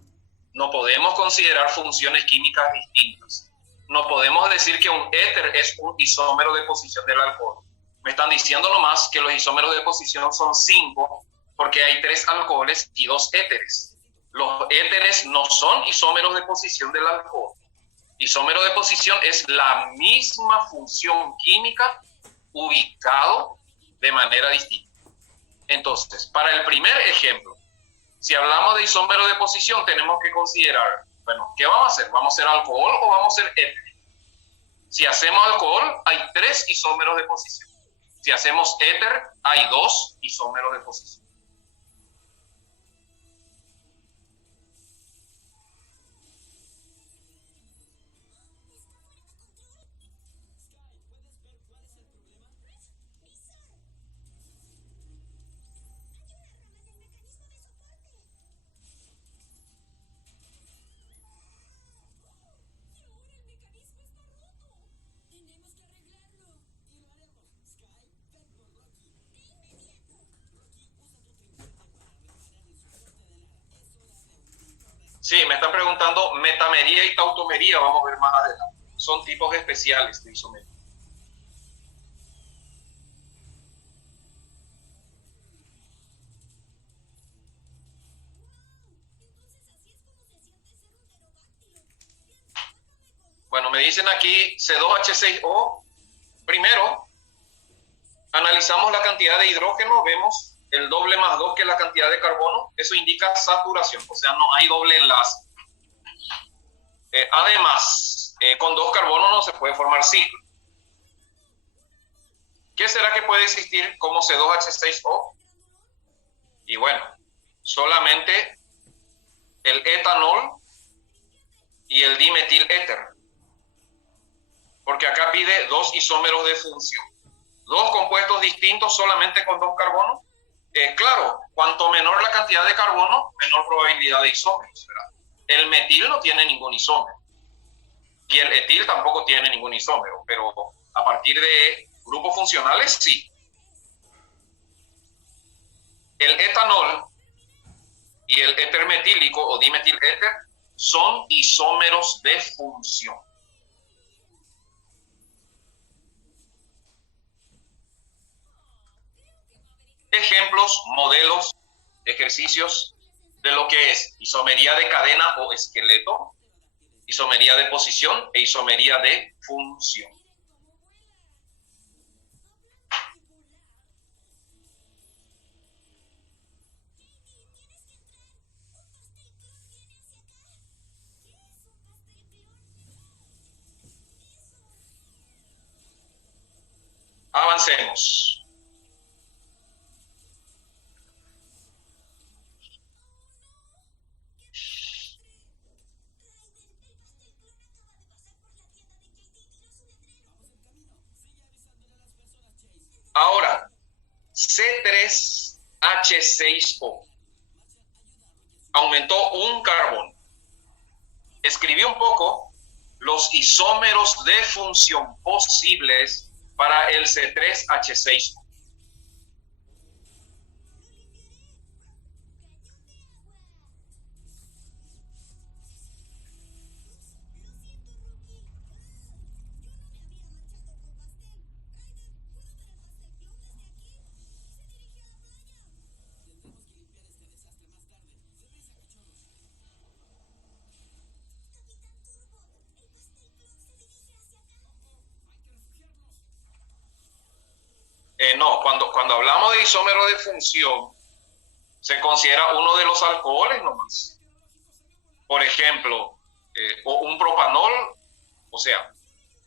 no podemos considerar funciones químicas distintas. No podemos decir que un éter es un isómero de posición del alcohol. Me están diciendo nomás que los isómeros de posición son 5, porque hay 3 alcoholes y 2 éteres. Los éteres no son isómeros de posición del alcohol. Isómero de posición es la misma función química ubicado de manera distinta. Entonces, para el primer ejemplo, si hablamos de isómero de posición, tenemos que considerar, bueno, ¿qué vamos a hacer? ¿Vamos a hacer alcohol o vamos a hacer éter? Si hacemos alcohol, hay 3 isómeros de posición. Si hacemos éter, hay 2 isómeros de posición. Sí, me están preguntando metamería y tautomería, vamos a ver más adelante. Son tipos especiales de isomería. Bueno, me dicen aquí C2H6O. Primero, analizamos la cantidad de hidrógeno, vemos el doble más 2 que la cantidad de carbono. Eso indica saturación, o sea, no hay doble enlace. Además, con 2 carbonos no se puede formar ciclo. ¿Qué será que puede existir como C2H6O? Y bueno, solamente el etanol y el dimetiléter. Porque acá pide 2 isómeros de función. 2 compuestos distintos solamente con 2 carbonos. Claro, cuanto menor la cantidad de carbono, menor probabilidad de isómeros, ¿verdad? El metil no tiene ningún isómero. Y el etil tampoco tiene ningún isómero, pero a partir de grupos funcionales, sí. El etanol y el éter metílico o dimetiléter son isómeros de función. Ejemplos, modelos, ejercicios de lo que es isomería de cadena o esqueleto, isomería de posición e isomería de función. Avancemos. Ahora, C3H6O aumentó un carbono. Escribí un poco los isómeros de función posibles para el C3H6O. No, cuando hablamos de isómero de función, se considera uno de los alcoholes nomás. Por ejemplo, un propanol, o sea,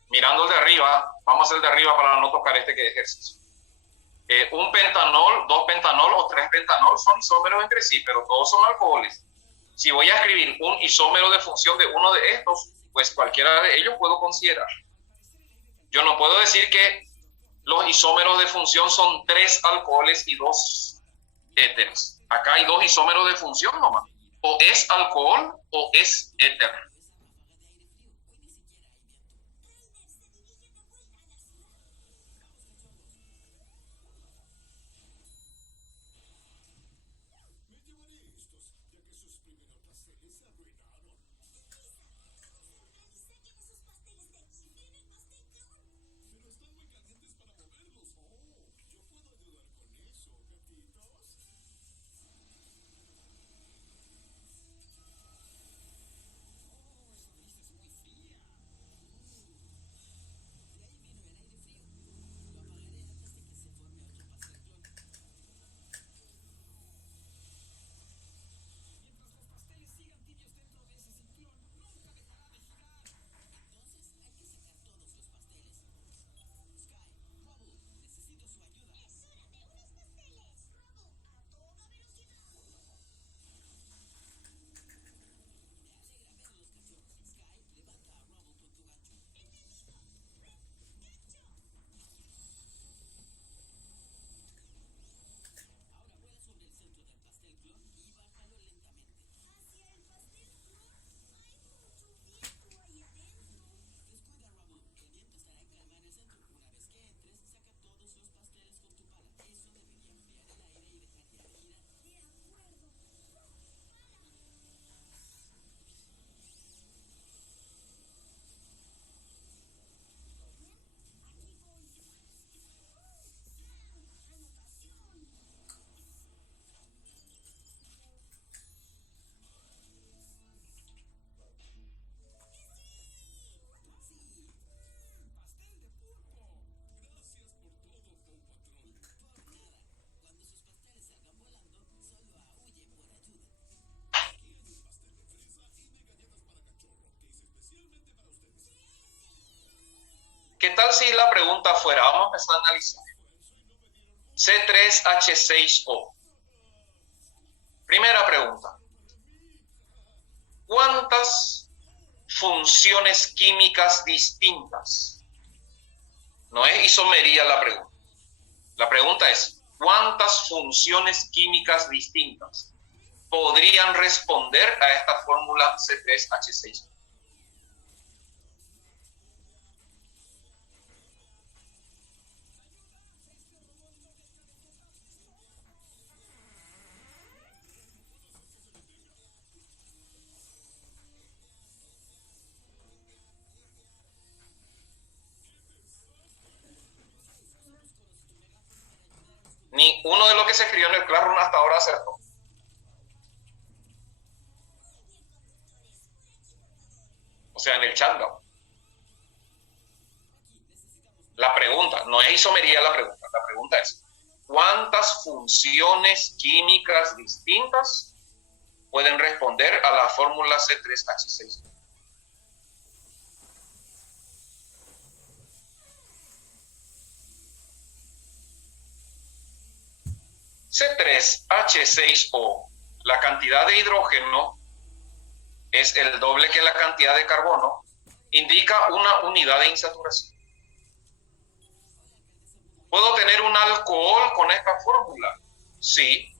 mirando el de arriba, vamos a hacer el de arriba para no tocar este que ejercicio. Un pentanol, 2 pentanol o 3 pentanol son isómeros entre sí, pero todos son alcoholes. Si voy a escribir un isómero de función de uno de estos, pues cualquiera de ellos puedo considerar. Yo no puedo decir que los isómeros de función son 3 alcoholes y 2 éteres. Acá hay 2 isómeros de función nomás. O es alcohol o es éter. ¿Qué tal si la pregunta fuera, vamos a empezar a analizar, C3H6O? Primera pregunta, ¿cuántas funciones químicas distintas? No es isomería la pregunta. La pregunta es, ¿cuántas funciones químicas distintas podrían responder a esta fórmula C3H6O? Ni uno de los que se escribió en el Classroom hasta ahora acertó. O sea, en el chat no. La pregunta, no es isomería la pregunta es, ¿cuántas funciones químicas distintas pueden responder a la fórmula C3H6? C3H6O, la cantidad de hidrógeno es el doble que la cantidad de carbono, indica una unidad de insaturación. ¿Puedo tener un alcohol con esta fórmula? Sí.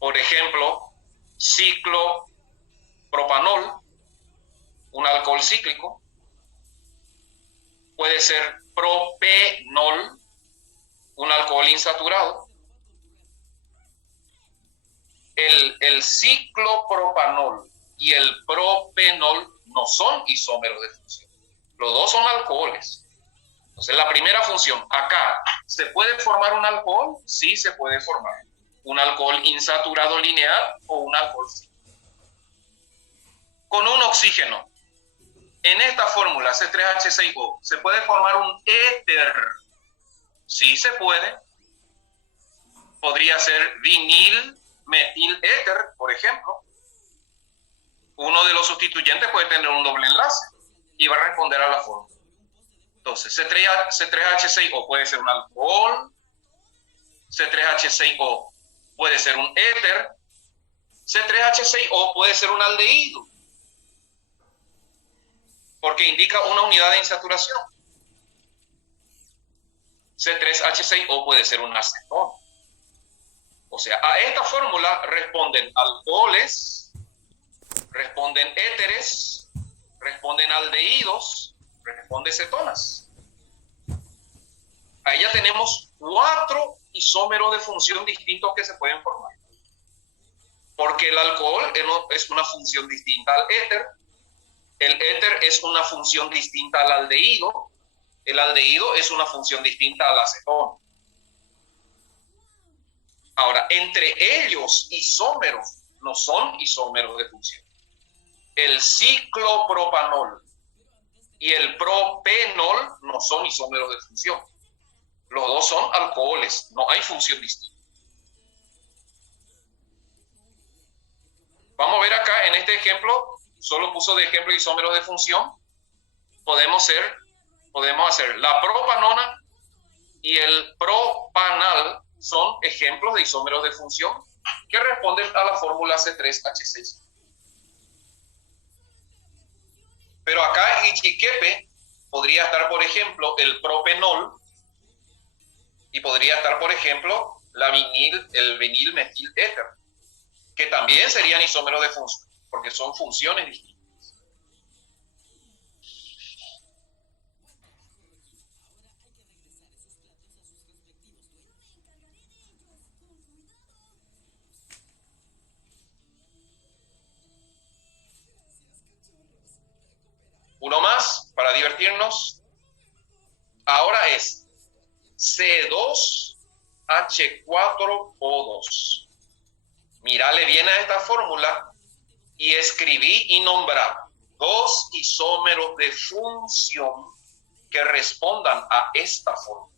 Por ejemplo, ciclopropanol, un alcohol cíclico. Puede ser propenol, un alcohol insaturado. El ciclopropanol y el propenol no son isómeros de función. Los dos son alcoholes. Entonces, la primera función, acá, ¿se puede formar un alcohol? Sí, se puede formar. Un alcohol insaturado lineal o un alcohol cíclico. Con un oxígeno. En esta fórmula C3H6O, ¿se puede formar un éter? Sí, se puede. Podría ser vinil metil éter, por ejemplo. Uno de los sustituyentes puede tener un doble enlace y va a responder a la fórmula. Entonces, C3H6O puede ser un alcohol, C3H6O puede ser un éter, C3H6O puede ser un aldehído, porque indica una unidad de insaturación. C3H6O puede ser un acetón. O sea, a esta fórmula responden alcoholes, responden éteres, responden aldehídos, responden cetonas. Ahí ya tenemos 4 isómeros de función distintos que se pueden formar. Porque el alcohol es una función distinta al éter, el éter es una función distinta al aldehído, el aldehído es una función distinta al acetón. Ahora, entre ellos, isómeros, no son isómeros de función. El ciclopropanol y el propenol no son isómeros de función. Los dos son alcoholes, no hay función distinta. Vamos a ver acá en este ejemplo, solo puso de ejemplo isómeros de función. Podemos hacer la propanona y el propanal son ejemplos de isómeros de función que responden a la fórmula C3H6. Pero acá Ichiquepe podría estar, por ejemplo, el propenol y podría estar, por ejemplo, el vinil metil éter, que también serían isómeros de función, porque son funciones distintas. Uno más para divertirnos. Ahora es C2H4O2. Mírale bien a esta fórmula y escribí y nombra 2 isómeros de función que respondan a esta fórmula.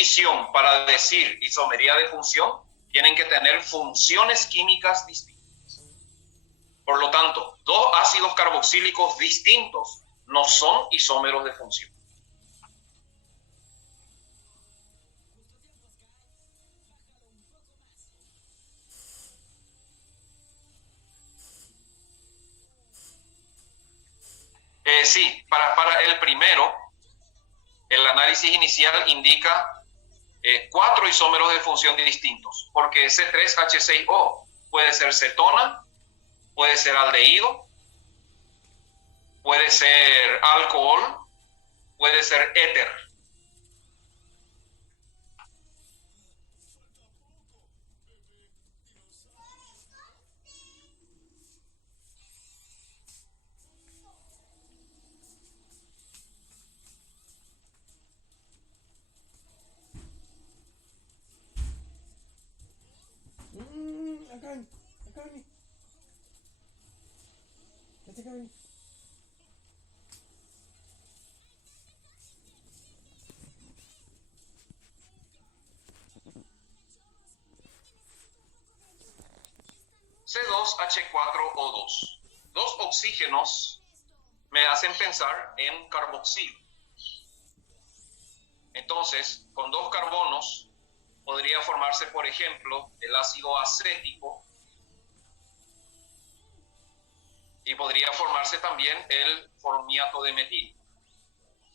definición para decir isomería de función, tienen que tener funciones químicas distintas. Por lo tanto, dos ácidos carboxílicos distintos no son isómeros de función. Sí, para el primero, el análisis inicial indica 4 isómeros de función distintos, porque C3H6O puede ser cetona, puede ser aldehído, puede ser alcohol, puede ser éter. Acá ven. C2H4O2. Dos oxígenos me hacen pensar en carboxilo. Entonces, con dos carbonos podría formarse, por ejemplo, el ácido acético y podría formarse también el formiato de metil.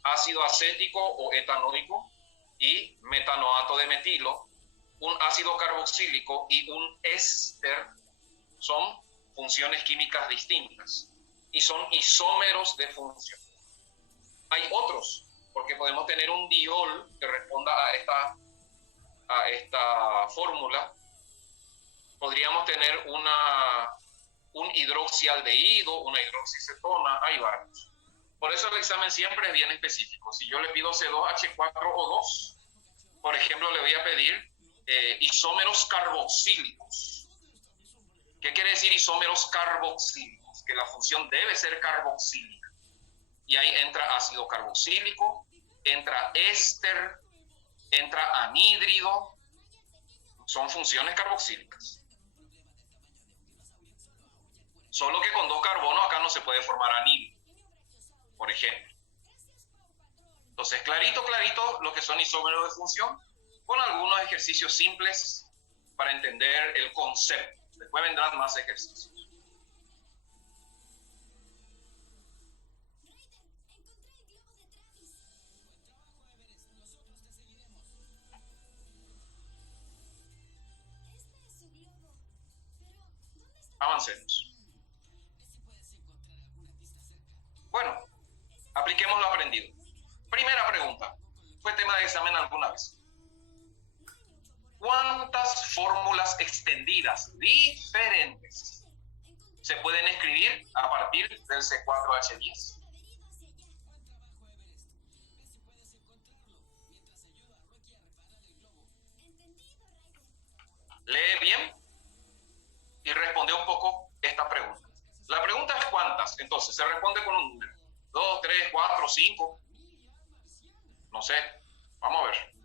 Ácido acético o etanoico y metanoato de metilo, un ácido carboxílico y un éster son funciones químicas distintas y son isómeros de función. Hay otros, porque podemos tener un diol que responda a esta fórmula. Podríamos tener un hidroxialdehído, una hidroxicetona, hay varios. Por eso el examen siempre es bien específico. Si yo le pido C2H4O2, por ejemplo, le voy a pedir isómeros carboxílicos. ¿Qué quiere decir isómeros carboxílicos? Que la función debe ser carboxílica. Y ahí entra ácido carboxílico, entra éster, entra anhídrido. Son funciones carboxílicas. Solo que con dos carbonos acá no se puede formar anhídrido, por ejemplo. Entonces, clarito lo que son isómeros de función, con algunos ejercicios simples para entender el concepto. Después vendrán más ejercicios. Avancemos. Bueno, apliquemos lo aprendido. Primera pregunta. Fue tema de examen alguna vez. ¿Cuántas fórmulas extendidas diferentes se pueden escribir a partir del C4H10? Lee bien y responde un poco esta pregunta. La pregunta es ¿cuántas? Entonces, se responde con un número. 2, 3, 4, 5. No sé. Vamos a ver.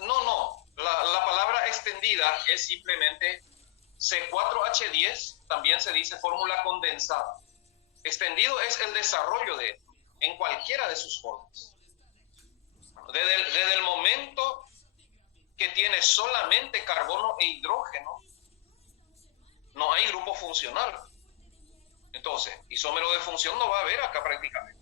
No. La palabra extendida es simplemente C4H10, también se dice fórmula condensada. Extendido es el desarrollo de esto, en cualquiera de sus formas. Desde el momento que tiene solamente carbono e hidrógeno, no hay grupo funcional. Entonces, isómero de función no va a haber acá prácticamente.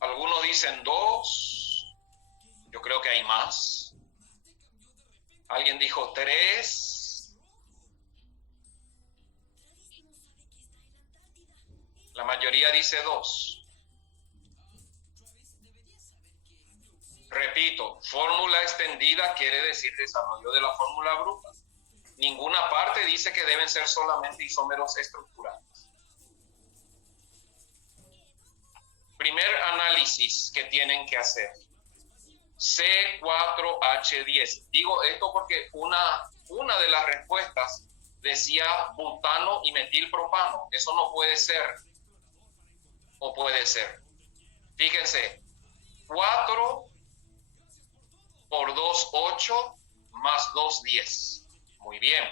Algunos dicen 2, yo creo que hay más. Alguien dijo 3. La mayoría dice 2. Repito, fórmula extendida quiere decir desarrollo de la fórmula bruta. Ninguna parte dice que deben ser solamente isómeros estructurales. Primer análisis que tienen que hacer. C4H10. Digo esto porque una de las respuestas decía butano y metilpropano. Eso no puede ser. O puede ser. Fíjense, 4 por 2, 8, más 2, 10. Muy bien.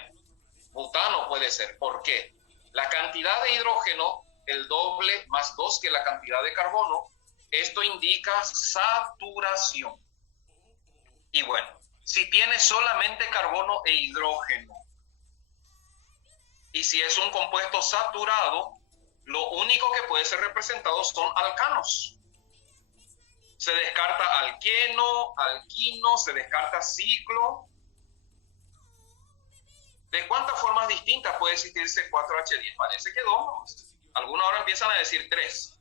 Butano puede ser. ¿Por qué? La cantidad de hidrógeno, el doble más 2 que la cantidad de carbono, esto indica saturación. Y bueno, si tiene solamente carbono e hidrógeno, y si es un compuesto saturado, lo único que puede ser representado son alcanos. Se descarta alquino, se descarta ciclo. ¿De cuántas formas distintas puede existir C4H10? Parece que 2. Algunos ahora empiezan a decir 3.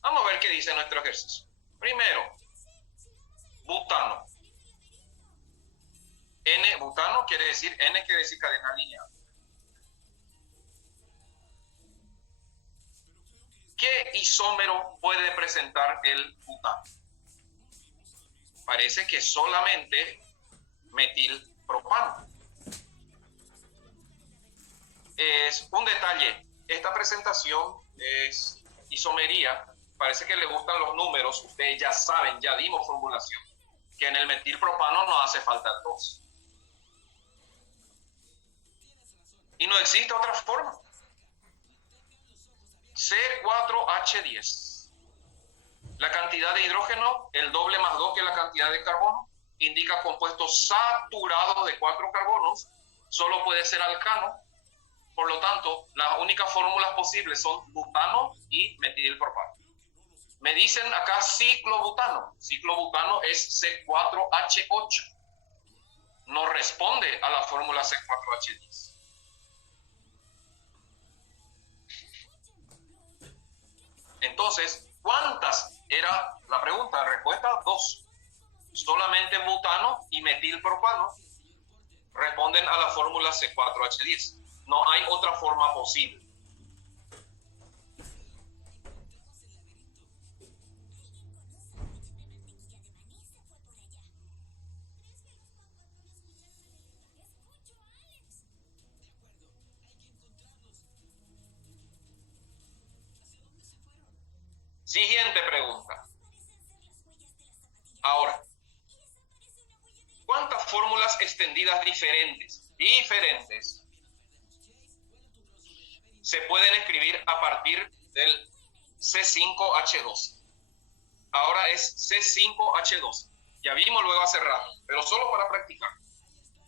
Vamos a ver qué dice nuestro ejercicio. Primero, butano. Butano quiere decir, N quiere decir cadena lineal. ¿Qué isómero puede presentar el butano? Parece que solamente metilpropano. Es un detalle, esta presentación es isomería, parece que le gustan los números, ustedes ya saben, ya dimos formulación, que en el metilpropano no hace falta el 2. Y no existe otra forma. C4H10. La cantidad de hidrógeno, el doble más 2 que la cantidad de carbono, indica compuesto saturado de 4 carbonos, solo puede ser alcano. Por lo tanto, las únicas fórmulas posibles son butano y metilpropano. Me dicen acá ciclobutano. Ciclobutano es C4H8. No responde a la fórmula C4H10. Entonces, ¿cuántas era la pregunta? La respuesta, 2. Solamente butano y metilpropano responden a la fórmula C4H10. No hay otra forma posible. Siguiente pregunta. Ahora, ¿cuántas fórmulas extendidas diferentes se pueden escribir a partir del C5H12? Ahora es C5H12. Ya vimos luego hace rato, pero solo para practicar.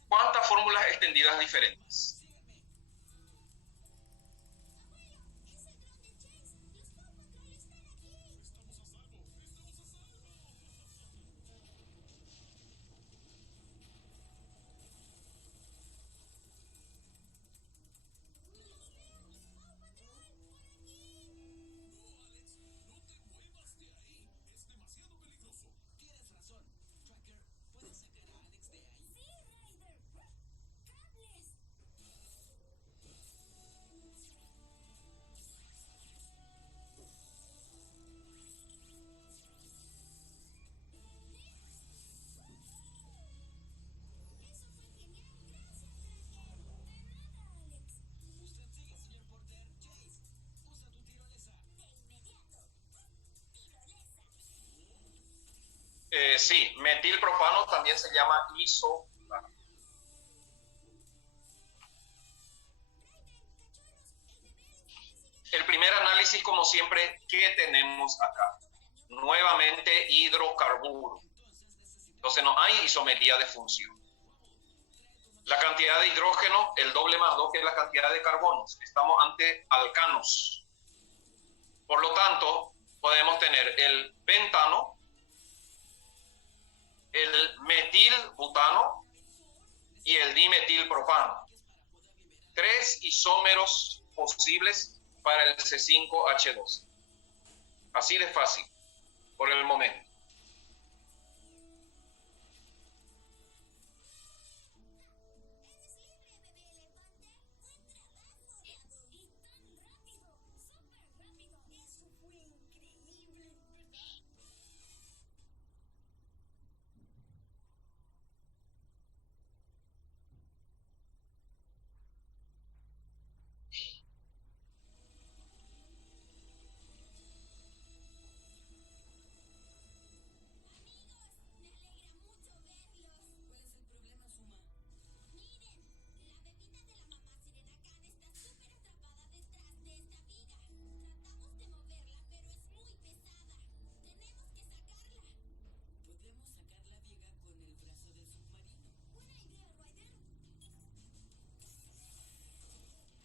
¿Cuántas fórmulas extendidas diferentes? Sí, metilpropano también se llama isopropano. El primer análisis, como siempre, ¿qué tenemos acá? Nuevamente hidrocarburo. Entonces no hay isomería de función. La cantidad de hidrógeno, el doble más 2, que es la cantidad de carbonos. Estamos ante alcanos. Por lo tanto, podemos tener el pentano, el metilbutano y el dimetilpropano. 3 isómeros posibles para el C5H12. Así de fácil, por el momento.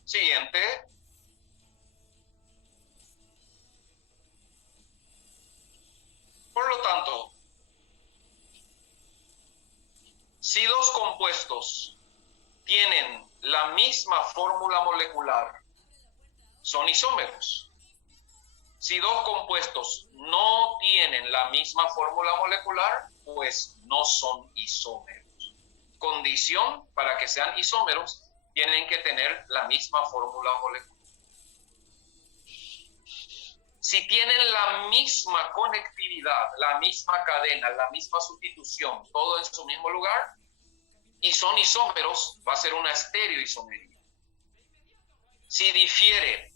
Siguiente. Por lo tanto, si dos compuestos tienen la misma fórmula molecular, son isómeros. Si dos compuestos no tienen la misma fórmula molecular, pues no son isómeros. Condición para que sean isómeros, tienen que tener la misma fórmula molecular. Si tienen la misma conectividad, la misma cadena, la misma sustitución, todo en su mismo lugar, y son isómeros, va a ser una estereoisomería. Si difiere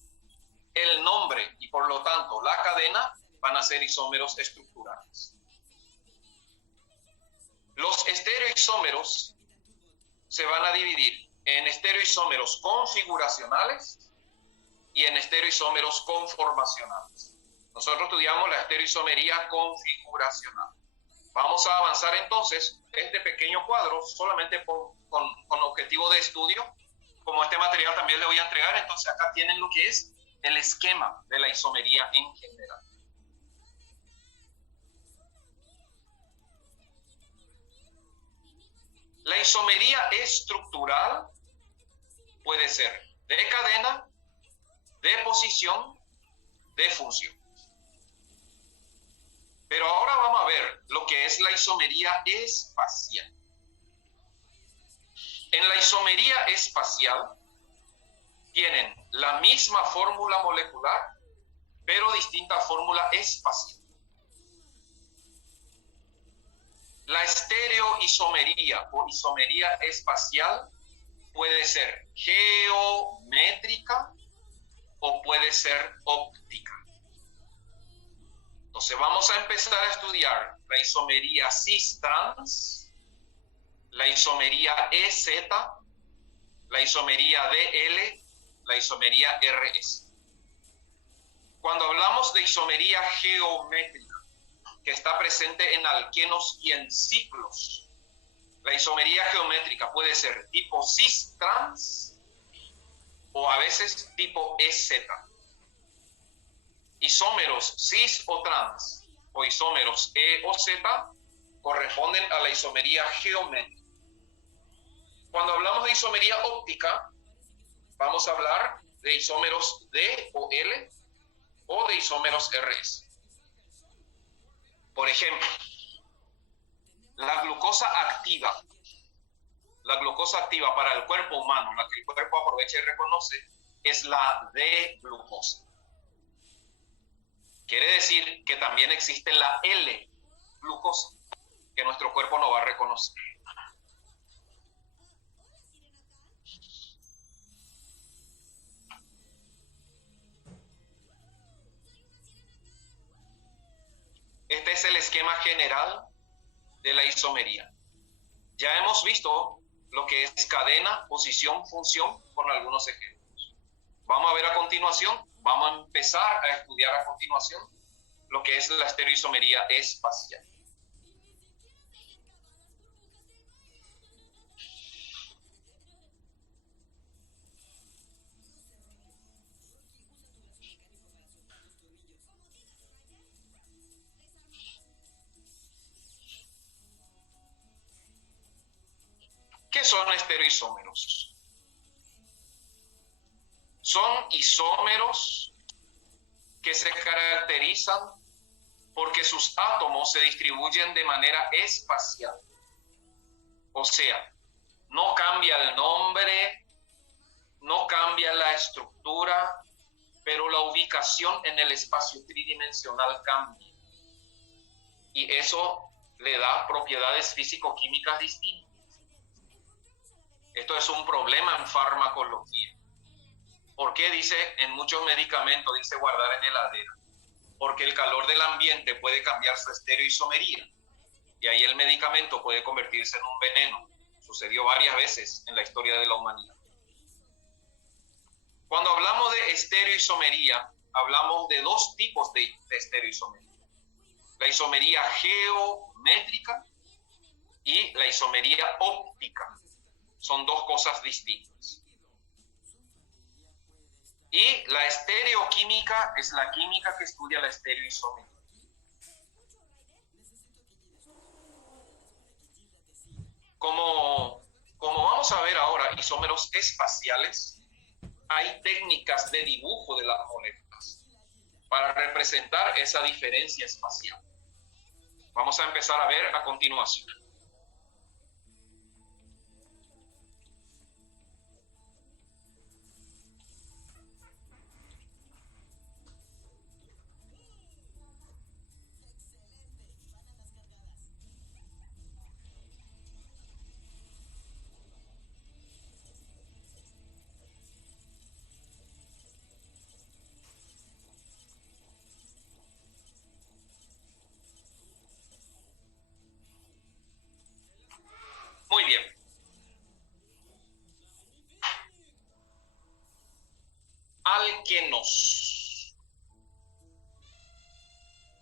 el nombre y por lo tanto la cadena, van a ser isómeros estructurales. Los estereoisómeros se van a dividir en estereoisómeros configuracionales y en estereoisómeros conformacionales. Nosotros estudiamos la estereoisomería configuracional. Vamos a avanzar entonces este pequeño cuadro solamente con objetivo de estudio. Como este material también le voy a entregar, entonces acá tienen lo que es el esquema de la isomería en general. La isomería estructural puede ser de cadena, de posición, de función. Pero ahora vamos a ver lo que es la isomería espacial. En la isomería espacial tienen la misma fórmula molecular, pero distinta fórmula espacial. La estereoisomería o isomería espacial puede ser geométrica o puede ser óptica. Entonces vamos a empezar a estudiar la isomería cis-trans, la isomería EZ, la isomería DL, la isomería RS. Cuando hablamos de isomería geométrica, que está presente en alquenos y en ciclos, la isomería geométrica puede ser tipo cis-trans o a veces tipo EZ. Isómeros cis o trans o isómeros E o Z corresponden a la isomería geométrica. Cuando hablamos de isomería óptica, vamos a hablar de isómeros D o L o de isómeros RS. Por ejemplo, la glucosa activa para el cuerpo humano, la que el cuerpo aprovecha y reconoce, es la D-glucosa. Quiere decir que también existe la L-glucosa, que nuestro cuerpo no va a reconocer. Este es el esquema general de la isomería. Ya hemos visto lo que es cadena, posición, función con algunos ejemplos. Vamos a ver a continuación, vamos a empezar a estudiar a continuación lo que es la estereoisomería espacial. ¿Qué son estereoisómeros? Son isómeros que se caracterizan porque sus átomos se distribuyen de manera espacial. O sea, no cambia el nombre, no cambia la estructura, pero la ubicación en el espacio tridimensional cambia. Y eso le da propiedades físico-químicas distintas. Esto es un problema en farmacología. ¿Por qué dice en muchos medicamentos, dice guardar en heladera? Porque el calor del ambiente puede cambiar su estereoisomería y ahí el medicamento puede convertirse en un veneno. Sucedió varias veces en la historia de la humanidad. Cuando hablamos de estereoisomería, hablamos de dos tipos de estereoisomería. La isomería geométrica y la isomería óptica. Son dos cosas distintas. Y la estereoquímica es la química que estudia la estereoisomería. Como vamos a ver ahora isómeros espaciales, hay técnicas de dibujo de las moléculas para representar esa diferencia espacial. Vamos a empezar a ver a continuación. Muy bien. Alquenos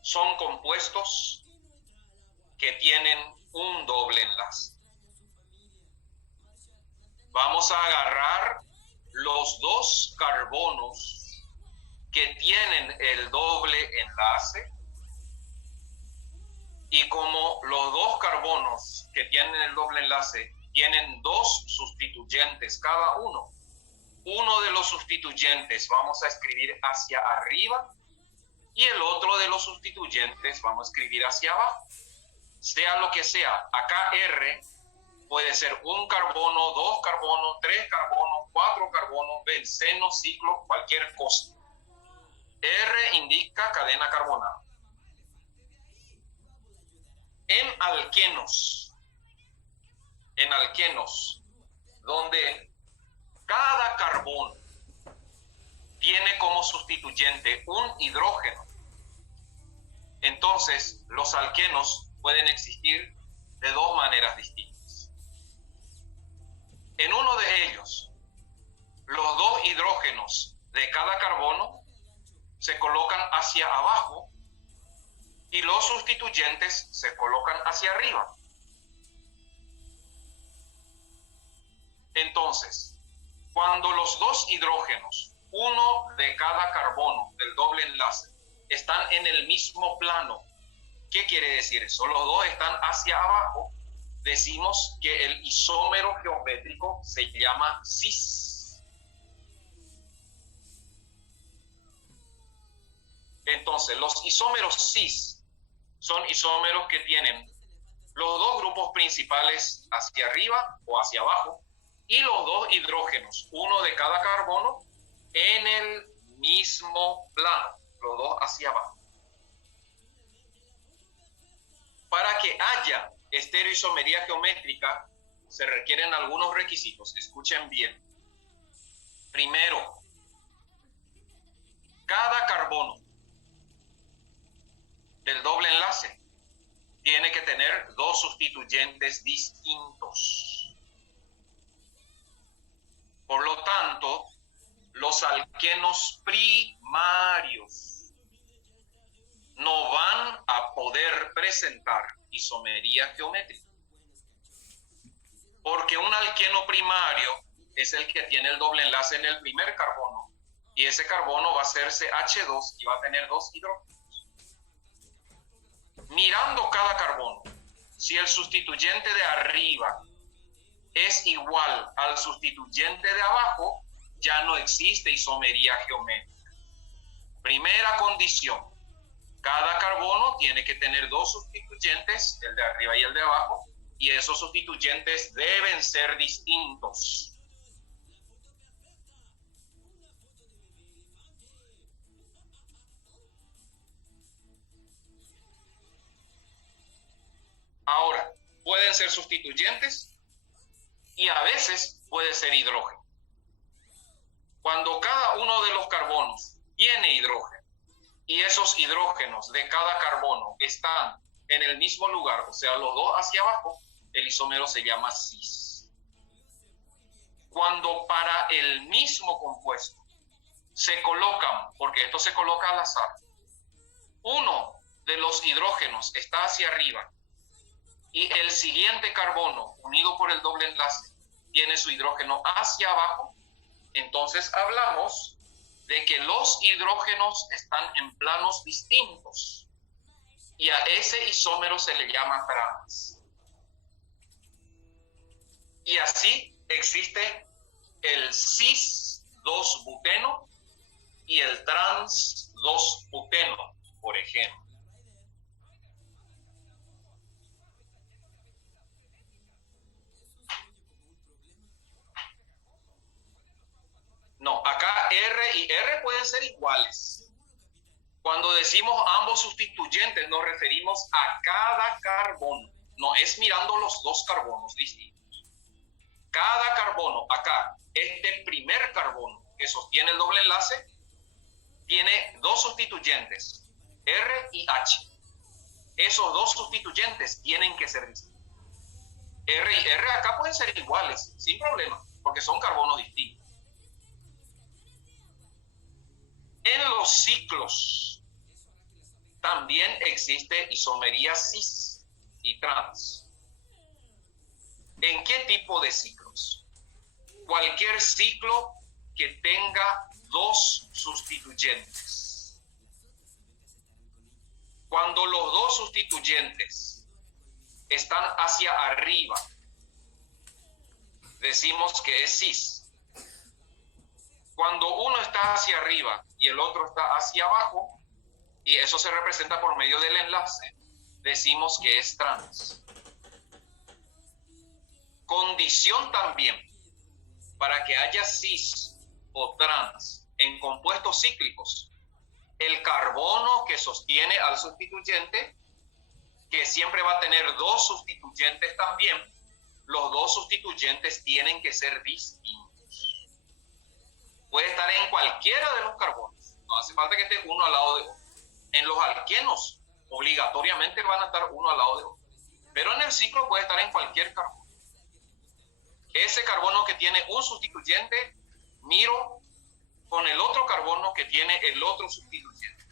son compuestos que tienen un doble enlace. Vamos a agarrar los dos carbonos que tienen el doble enlace y como los dos carbonos que tienen el doble enlace tienen dos sustituyentes cada uno, uno de los sustituyentes vamos a escribir hacia arriba y el otro de los sustituyentes vamos a escribir hacia abajo. Sea lo que sea, acá R puede ser un carbono, dos carbonos, tres carbonos, cuatro carbonos, benceno, ciclo, cualquier cosa. R indica cadena carbonada. En alquenos, donde cada carbono tiene como sustituyente un hidrógeno, entonces los alquenos pueden existir de dos maneras distintas. En uno de ellos, los dos hidrógenos de cada carbono se colocan hacia abajo y los sustituyentes se colocan hacia arriba. Entonces, cuando los dos hidrógenos, uno de cada carbono del doble enlace, están en el mismo plano, ¿qué quiere decir eso? Los dos están hacia abajo. Decimos que el isómero geométrico se llama cis. Entonces, los isómeros cis son isómeros que tienen los dos grupos principales hacia arriba o hacia abajo y los dos hidrógenos, uno de cada carbono, en el mismo plano, los dos hacia abajo. Para que haya estereoisomería geométrica se requieren algunos requisitos. Escuchen bien. Primero, cada carbono del doble enlace tiene que tener dos sustituyentes distintos. Por lo tanto, los alquenos primarios no van a poder presentar isomería geométrica, porque un alqueno primario es el que tiene el doble enlace en el primer carbono, y ese carbono va a ser CH2 y va a tener dos hidrógenos. Mirando cada carbono, si el sustituyente de arriba es igual al sustituyente de abajo, ya no existe isomería geométrica. Primera condición: cada carbono tiene que tener dos sustituyentes, el de arriba y el de abajo, y esos sustituyentes deben ser distintos. Ahora, pueden ser sustituyentes y a veces puede ser hidrógeno. Cuando cada uno de los carbonos tiene hidrógeno y esos hidrógenos de cada carbono están en el mismo lugar, o sea, los dos hacia abajo, el isómero se llama cis. Cuando para el mismo compuesto se colocan, porque esto se coloca al azar, uno de los hidrógenos está hacia arriba y el siguiente carbono, unido por el doble enlace, tiene su hidrógeno hacia abajo, entonces hablamos de que los hidrógenos están en planos distintos y a ese isómero se le llama trans. Y así existe el cis 2-buteno y el trans 2-buteno, por ejemplo. No, acá R y R pueden ser iguales. Cuando decimos ambos sustituyentes nos referimos a cada carbono. No es mirando los dos carbonos distintos. Cada carbono acá, este primer carbono que sostiene el doble enlace, tiene dos sustituyentes, R y H. Esos dos sustituyentes tienen que ser distintos. R y R acá pueden ser iguales, sin problema, porque son carbonos distintos. En los ciclos también existe isomería cis y trans. ¿En qué tipo de ciclos? Cualquier ciclo que tenga dos sustituyentes. Cuando los dos sustituyentes están hacia arriba, decimos que es cis. Cuando uno está hacia arriba y el otro está hacia abajo, y eso se representa por medio del enlace, decimos que es trans. Condición también para que haya cis o trans en compuestos cíclicos: el carbono que sostiene al sustituyente, que siempre va a tener dos sustituyentes también, los dos sustituyentes tienen que ser distintos. Puede estar en cualquiera de los carbonos, no hace falta que esté uno al lado de otro. En los alquenos obligatoriamente van a estar uno al lado de otro, pero en el ciclo puede estar en cualquier carbono. Ese carbono que tiene un sustituyente, miro con el otro carbono que tiene el otro sustituyente.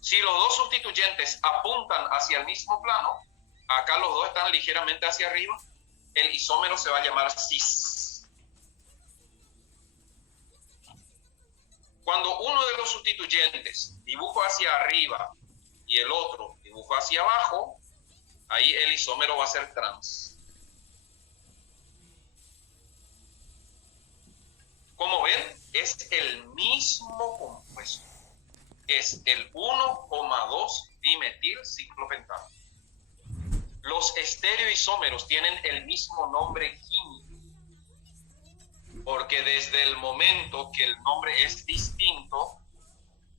Si los dos sustituyentes apuntan hacia el mismo plano, acá los dos están ligeramente hacia arriba, el isómero se va a llamar cis. Cuando uno de los sustituyentes dibujo hacia arriba y el otro dibujo hacia abajo, ahí el isómero va a ser trans. Como ven, es el mismo compuesto. Es el 1,2 dimetilciclopentano. Los estereoisómeros tienen el mismo nombre químico, porque desde el momento que el nombre es distinto,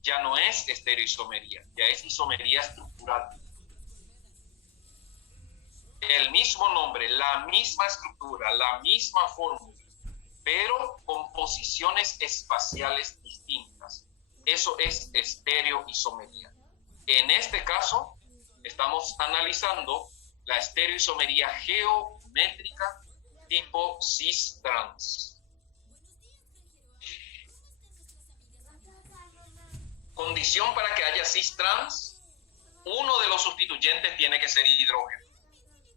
ya no es estereoisomería, ya es isomería estructural. El mismo nombre, la misma estructura, la misma fórmula, pero con posiciones espaciales distintas. Eso es estereoisomería. En este caso, Estamos analizando la estereoisomería geométrica tipo cis-trans. Condición para que haya cis-trans: uno de los sustituyentes tiene que ser hidrógeno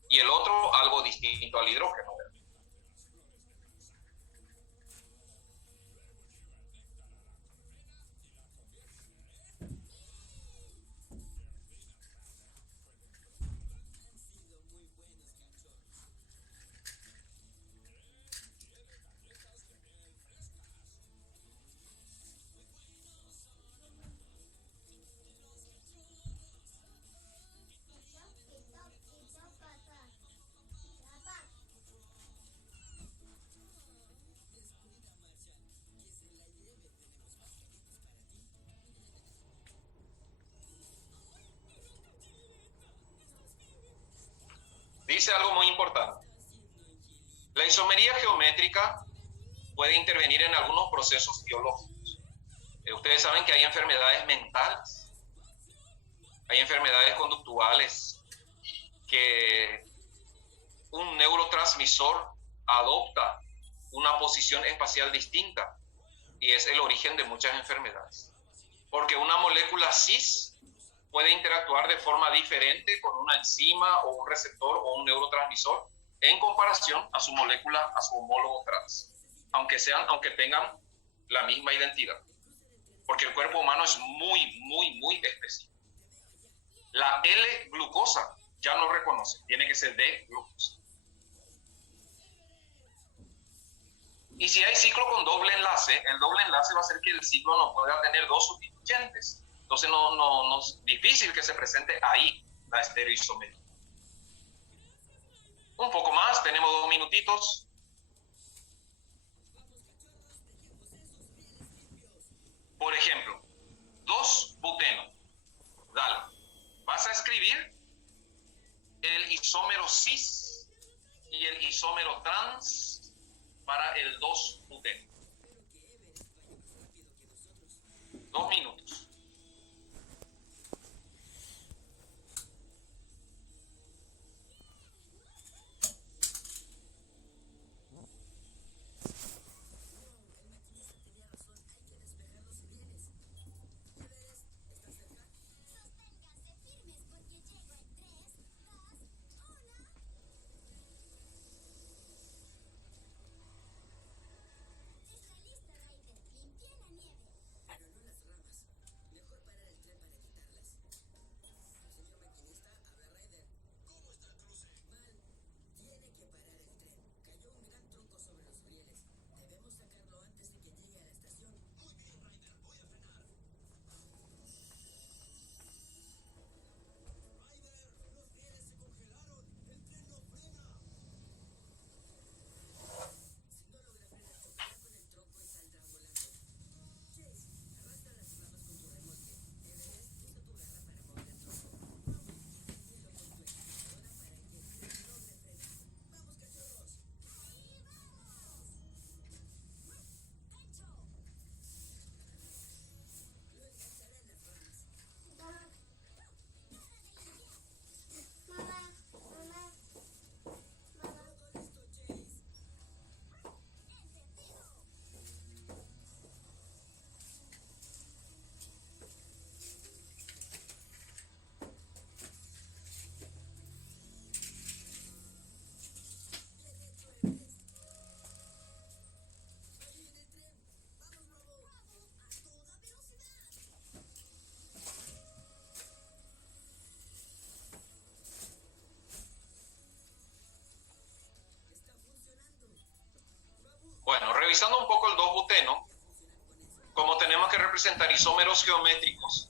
y el otro algo distinto al hidrógeno. Dice algo muy importante. La isomería geométrica puede intervenir en algunos procesos biológicos. Ustedes saben que hay enfermedades mentales, hay enfermedades conductuales, que un neurotransmisor adopta una posición espacial distinta y es el origen de muchas enfermedades. Porque una molécula cis puede interactuar de forma diferente con una enzima o un receptor o un neurotransmisor en comparación a su molécula, a su homólogo trans, aunque tengan la misma identidad, porque el cuerpo humano es muy específico. La L-glucosa ya no reconoce, tiene que ser D-glucosa. Y si hay ciclo con doble enlace, el doble enlace va a hacer que el ciclo no pueda tener dos sustituyentes. Entonces no es difícil que se presente ahí la estereoisomería. Un poco más, tenemos 2 minutitos. Por ejemplo, 2-buteno. Dale. Vas a escribir el isómero cis y el isómero trans para el 2-buteno. 2 minutos. Bueno, revisando un poco el 2-buteno, como tenemos que representar isómeros geométricos,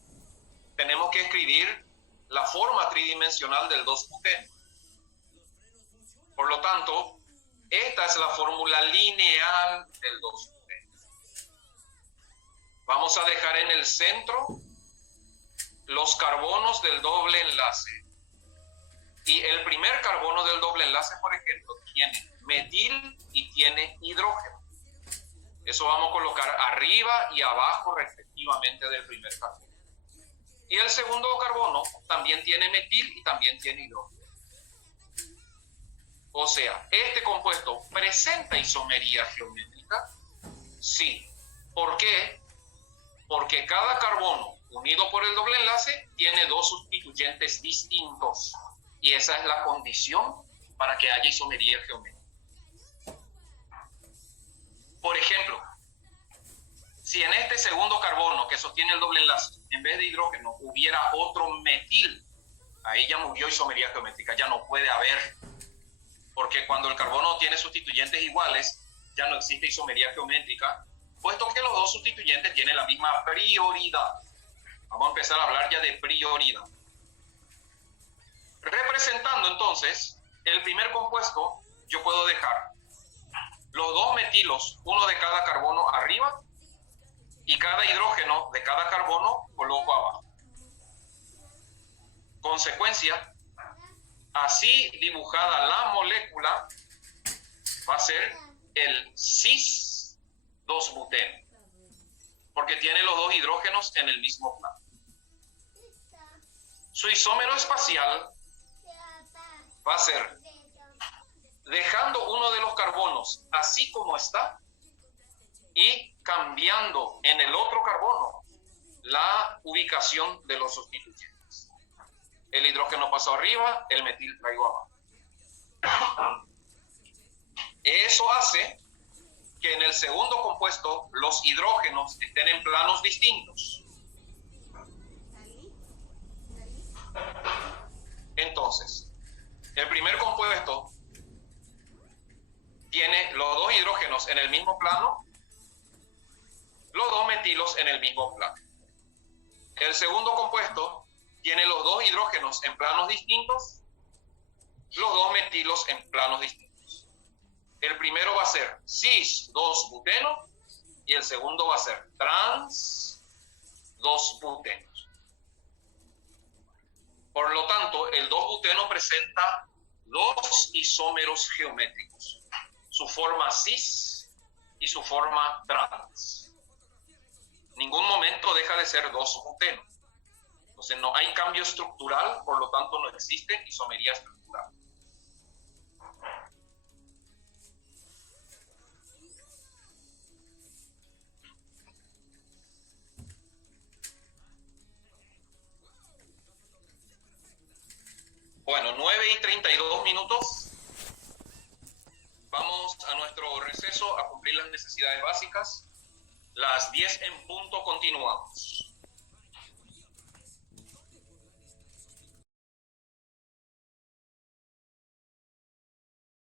tenemos que escribir la forma tridimensional del 2-buteno. Por lo tanto, esta es la fórmula lineal del 2-buteno. Vamos a dejar en el centro los carbonos del doble enlace. Y el primer carbono del doble enlace, por ejemplo, tiene metil y tiene hidrógeno. Eso vamos a colocar arriba y abajo respectivamente del primer carbono. Y el segundo carbono también tiene metil y también tiene hidrógeno. O sea, ¿este compuesto presenta isomería geométrica? Sí. ¿Por qué? Porque cada carbono unido por el doble enlace tiene dos sustituyentes distintos. Y esa es la condición para que haya isomería geométrica. Por ejemplo, si en este segundo carbono que sostiene el doble enlace, en vez de hidrógeno, hubiera otro metil, ahí ya murió isomería geométrica, ya no puede haber. Porque cuando el carbono tiene sustituyentes iguales, ya no existe isomería geométrica, puesto que los dos sustituyentes tienen la misma prioridad. Vamos a empezar a hablar ya de prioridad. Representando entonces el primer compuesto, yo puedo dejar los dos metilos, uno de cada carbono arriba, y cada hidrógeno de cada carbono coloco abajo. Consecuencia, así dibujada la molécula, va a ser el cis-2-buteno, porque tiene los dos hidrógenos en el mismo plano. Su isómero espacial va a ser, dejando uno de los carbonos así como está y cambiando en el otro carbono la ubicación de los sustituyentes. El hidrógeno pasó arriba, el metil traigo abajo. Eso hace que en el segundo compuesto los hidrógenos estén en planos distintos. Entonces, el primer compuesto tiene los dos hidrógenos en el mismo plano, los dos metilos en el mismo plano. El segundo compuesto tiene los dos hidrógenos en planos distintos, los dos metilos en planos distintos. El primero va a ser cis-2-buteno y el segundo va a ser trans-2-butenos. Por lo tanto, el 2-buteno presenta dos isómeros geométricos, su forma cis y su forma trans. Ningún momento deja de ser 2-buteno. Entonces no hay cambio estructural, por lo tanto no existe isomería estructural. Bueno, 9:32. Vamos a nuestro receso a cumplir las necesidades básicas. Las 10 en punto continuamos.